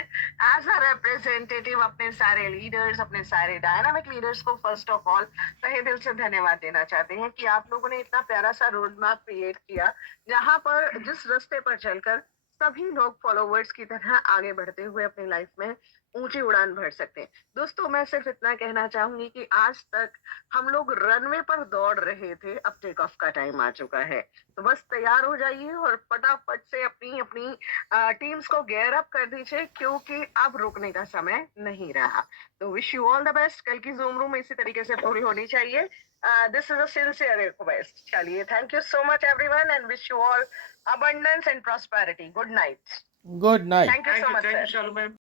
एज अ रिप्रेजेंटेटिव अपने सारे लीडर्स, अपने सारे डायनामिक लीडर्स को फर्स्ट ऑफ ऑल तहे दिल से धन्यवाद देना चाहते हैं कि आप लोगों ने इतना प्यारा सा रोड मैप क्रिएट किया, जहाँ पर जिस रास्ते पर चलकर सभी लोग फॉलोवर्स की तरह आगे बढ़ते हुए अपनी लाइफ में ऊंची उड़ान भर सकते हैं। दोस्तों मैं सिर्फ इतना कहना चाहूंगी कि आज तक हम लोग रनवे पर दौड़ रहे थे, अब टेक ऑफ का टाइम आ चुका है। तो बस तैयार हो जाइए और फटाफट से अपनी अपनी टीम्स को गेयर अप कर दीजिए, क्योंकि अब रुकने का समय नहीं रहा। तो wish you all the best. कल की जूम रूम इसी तरीके से पूरी होनी चाहिए। This is a sincere request. चलिए, thank you so much everyone and wish you all abundance and prosperity. Good night. Good night. Thank you so much, thank sir. You चालू मैम।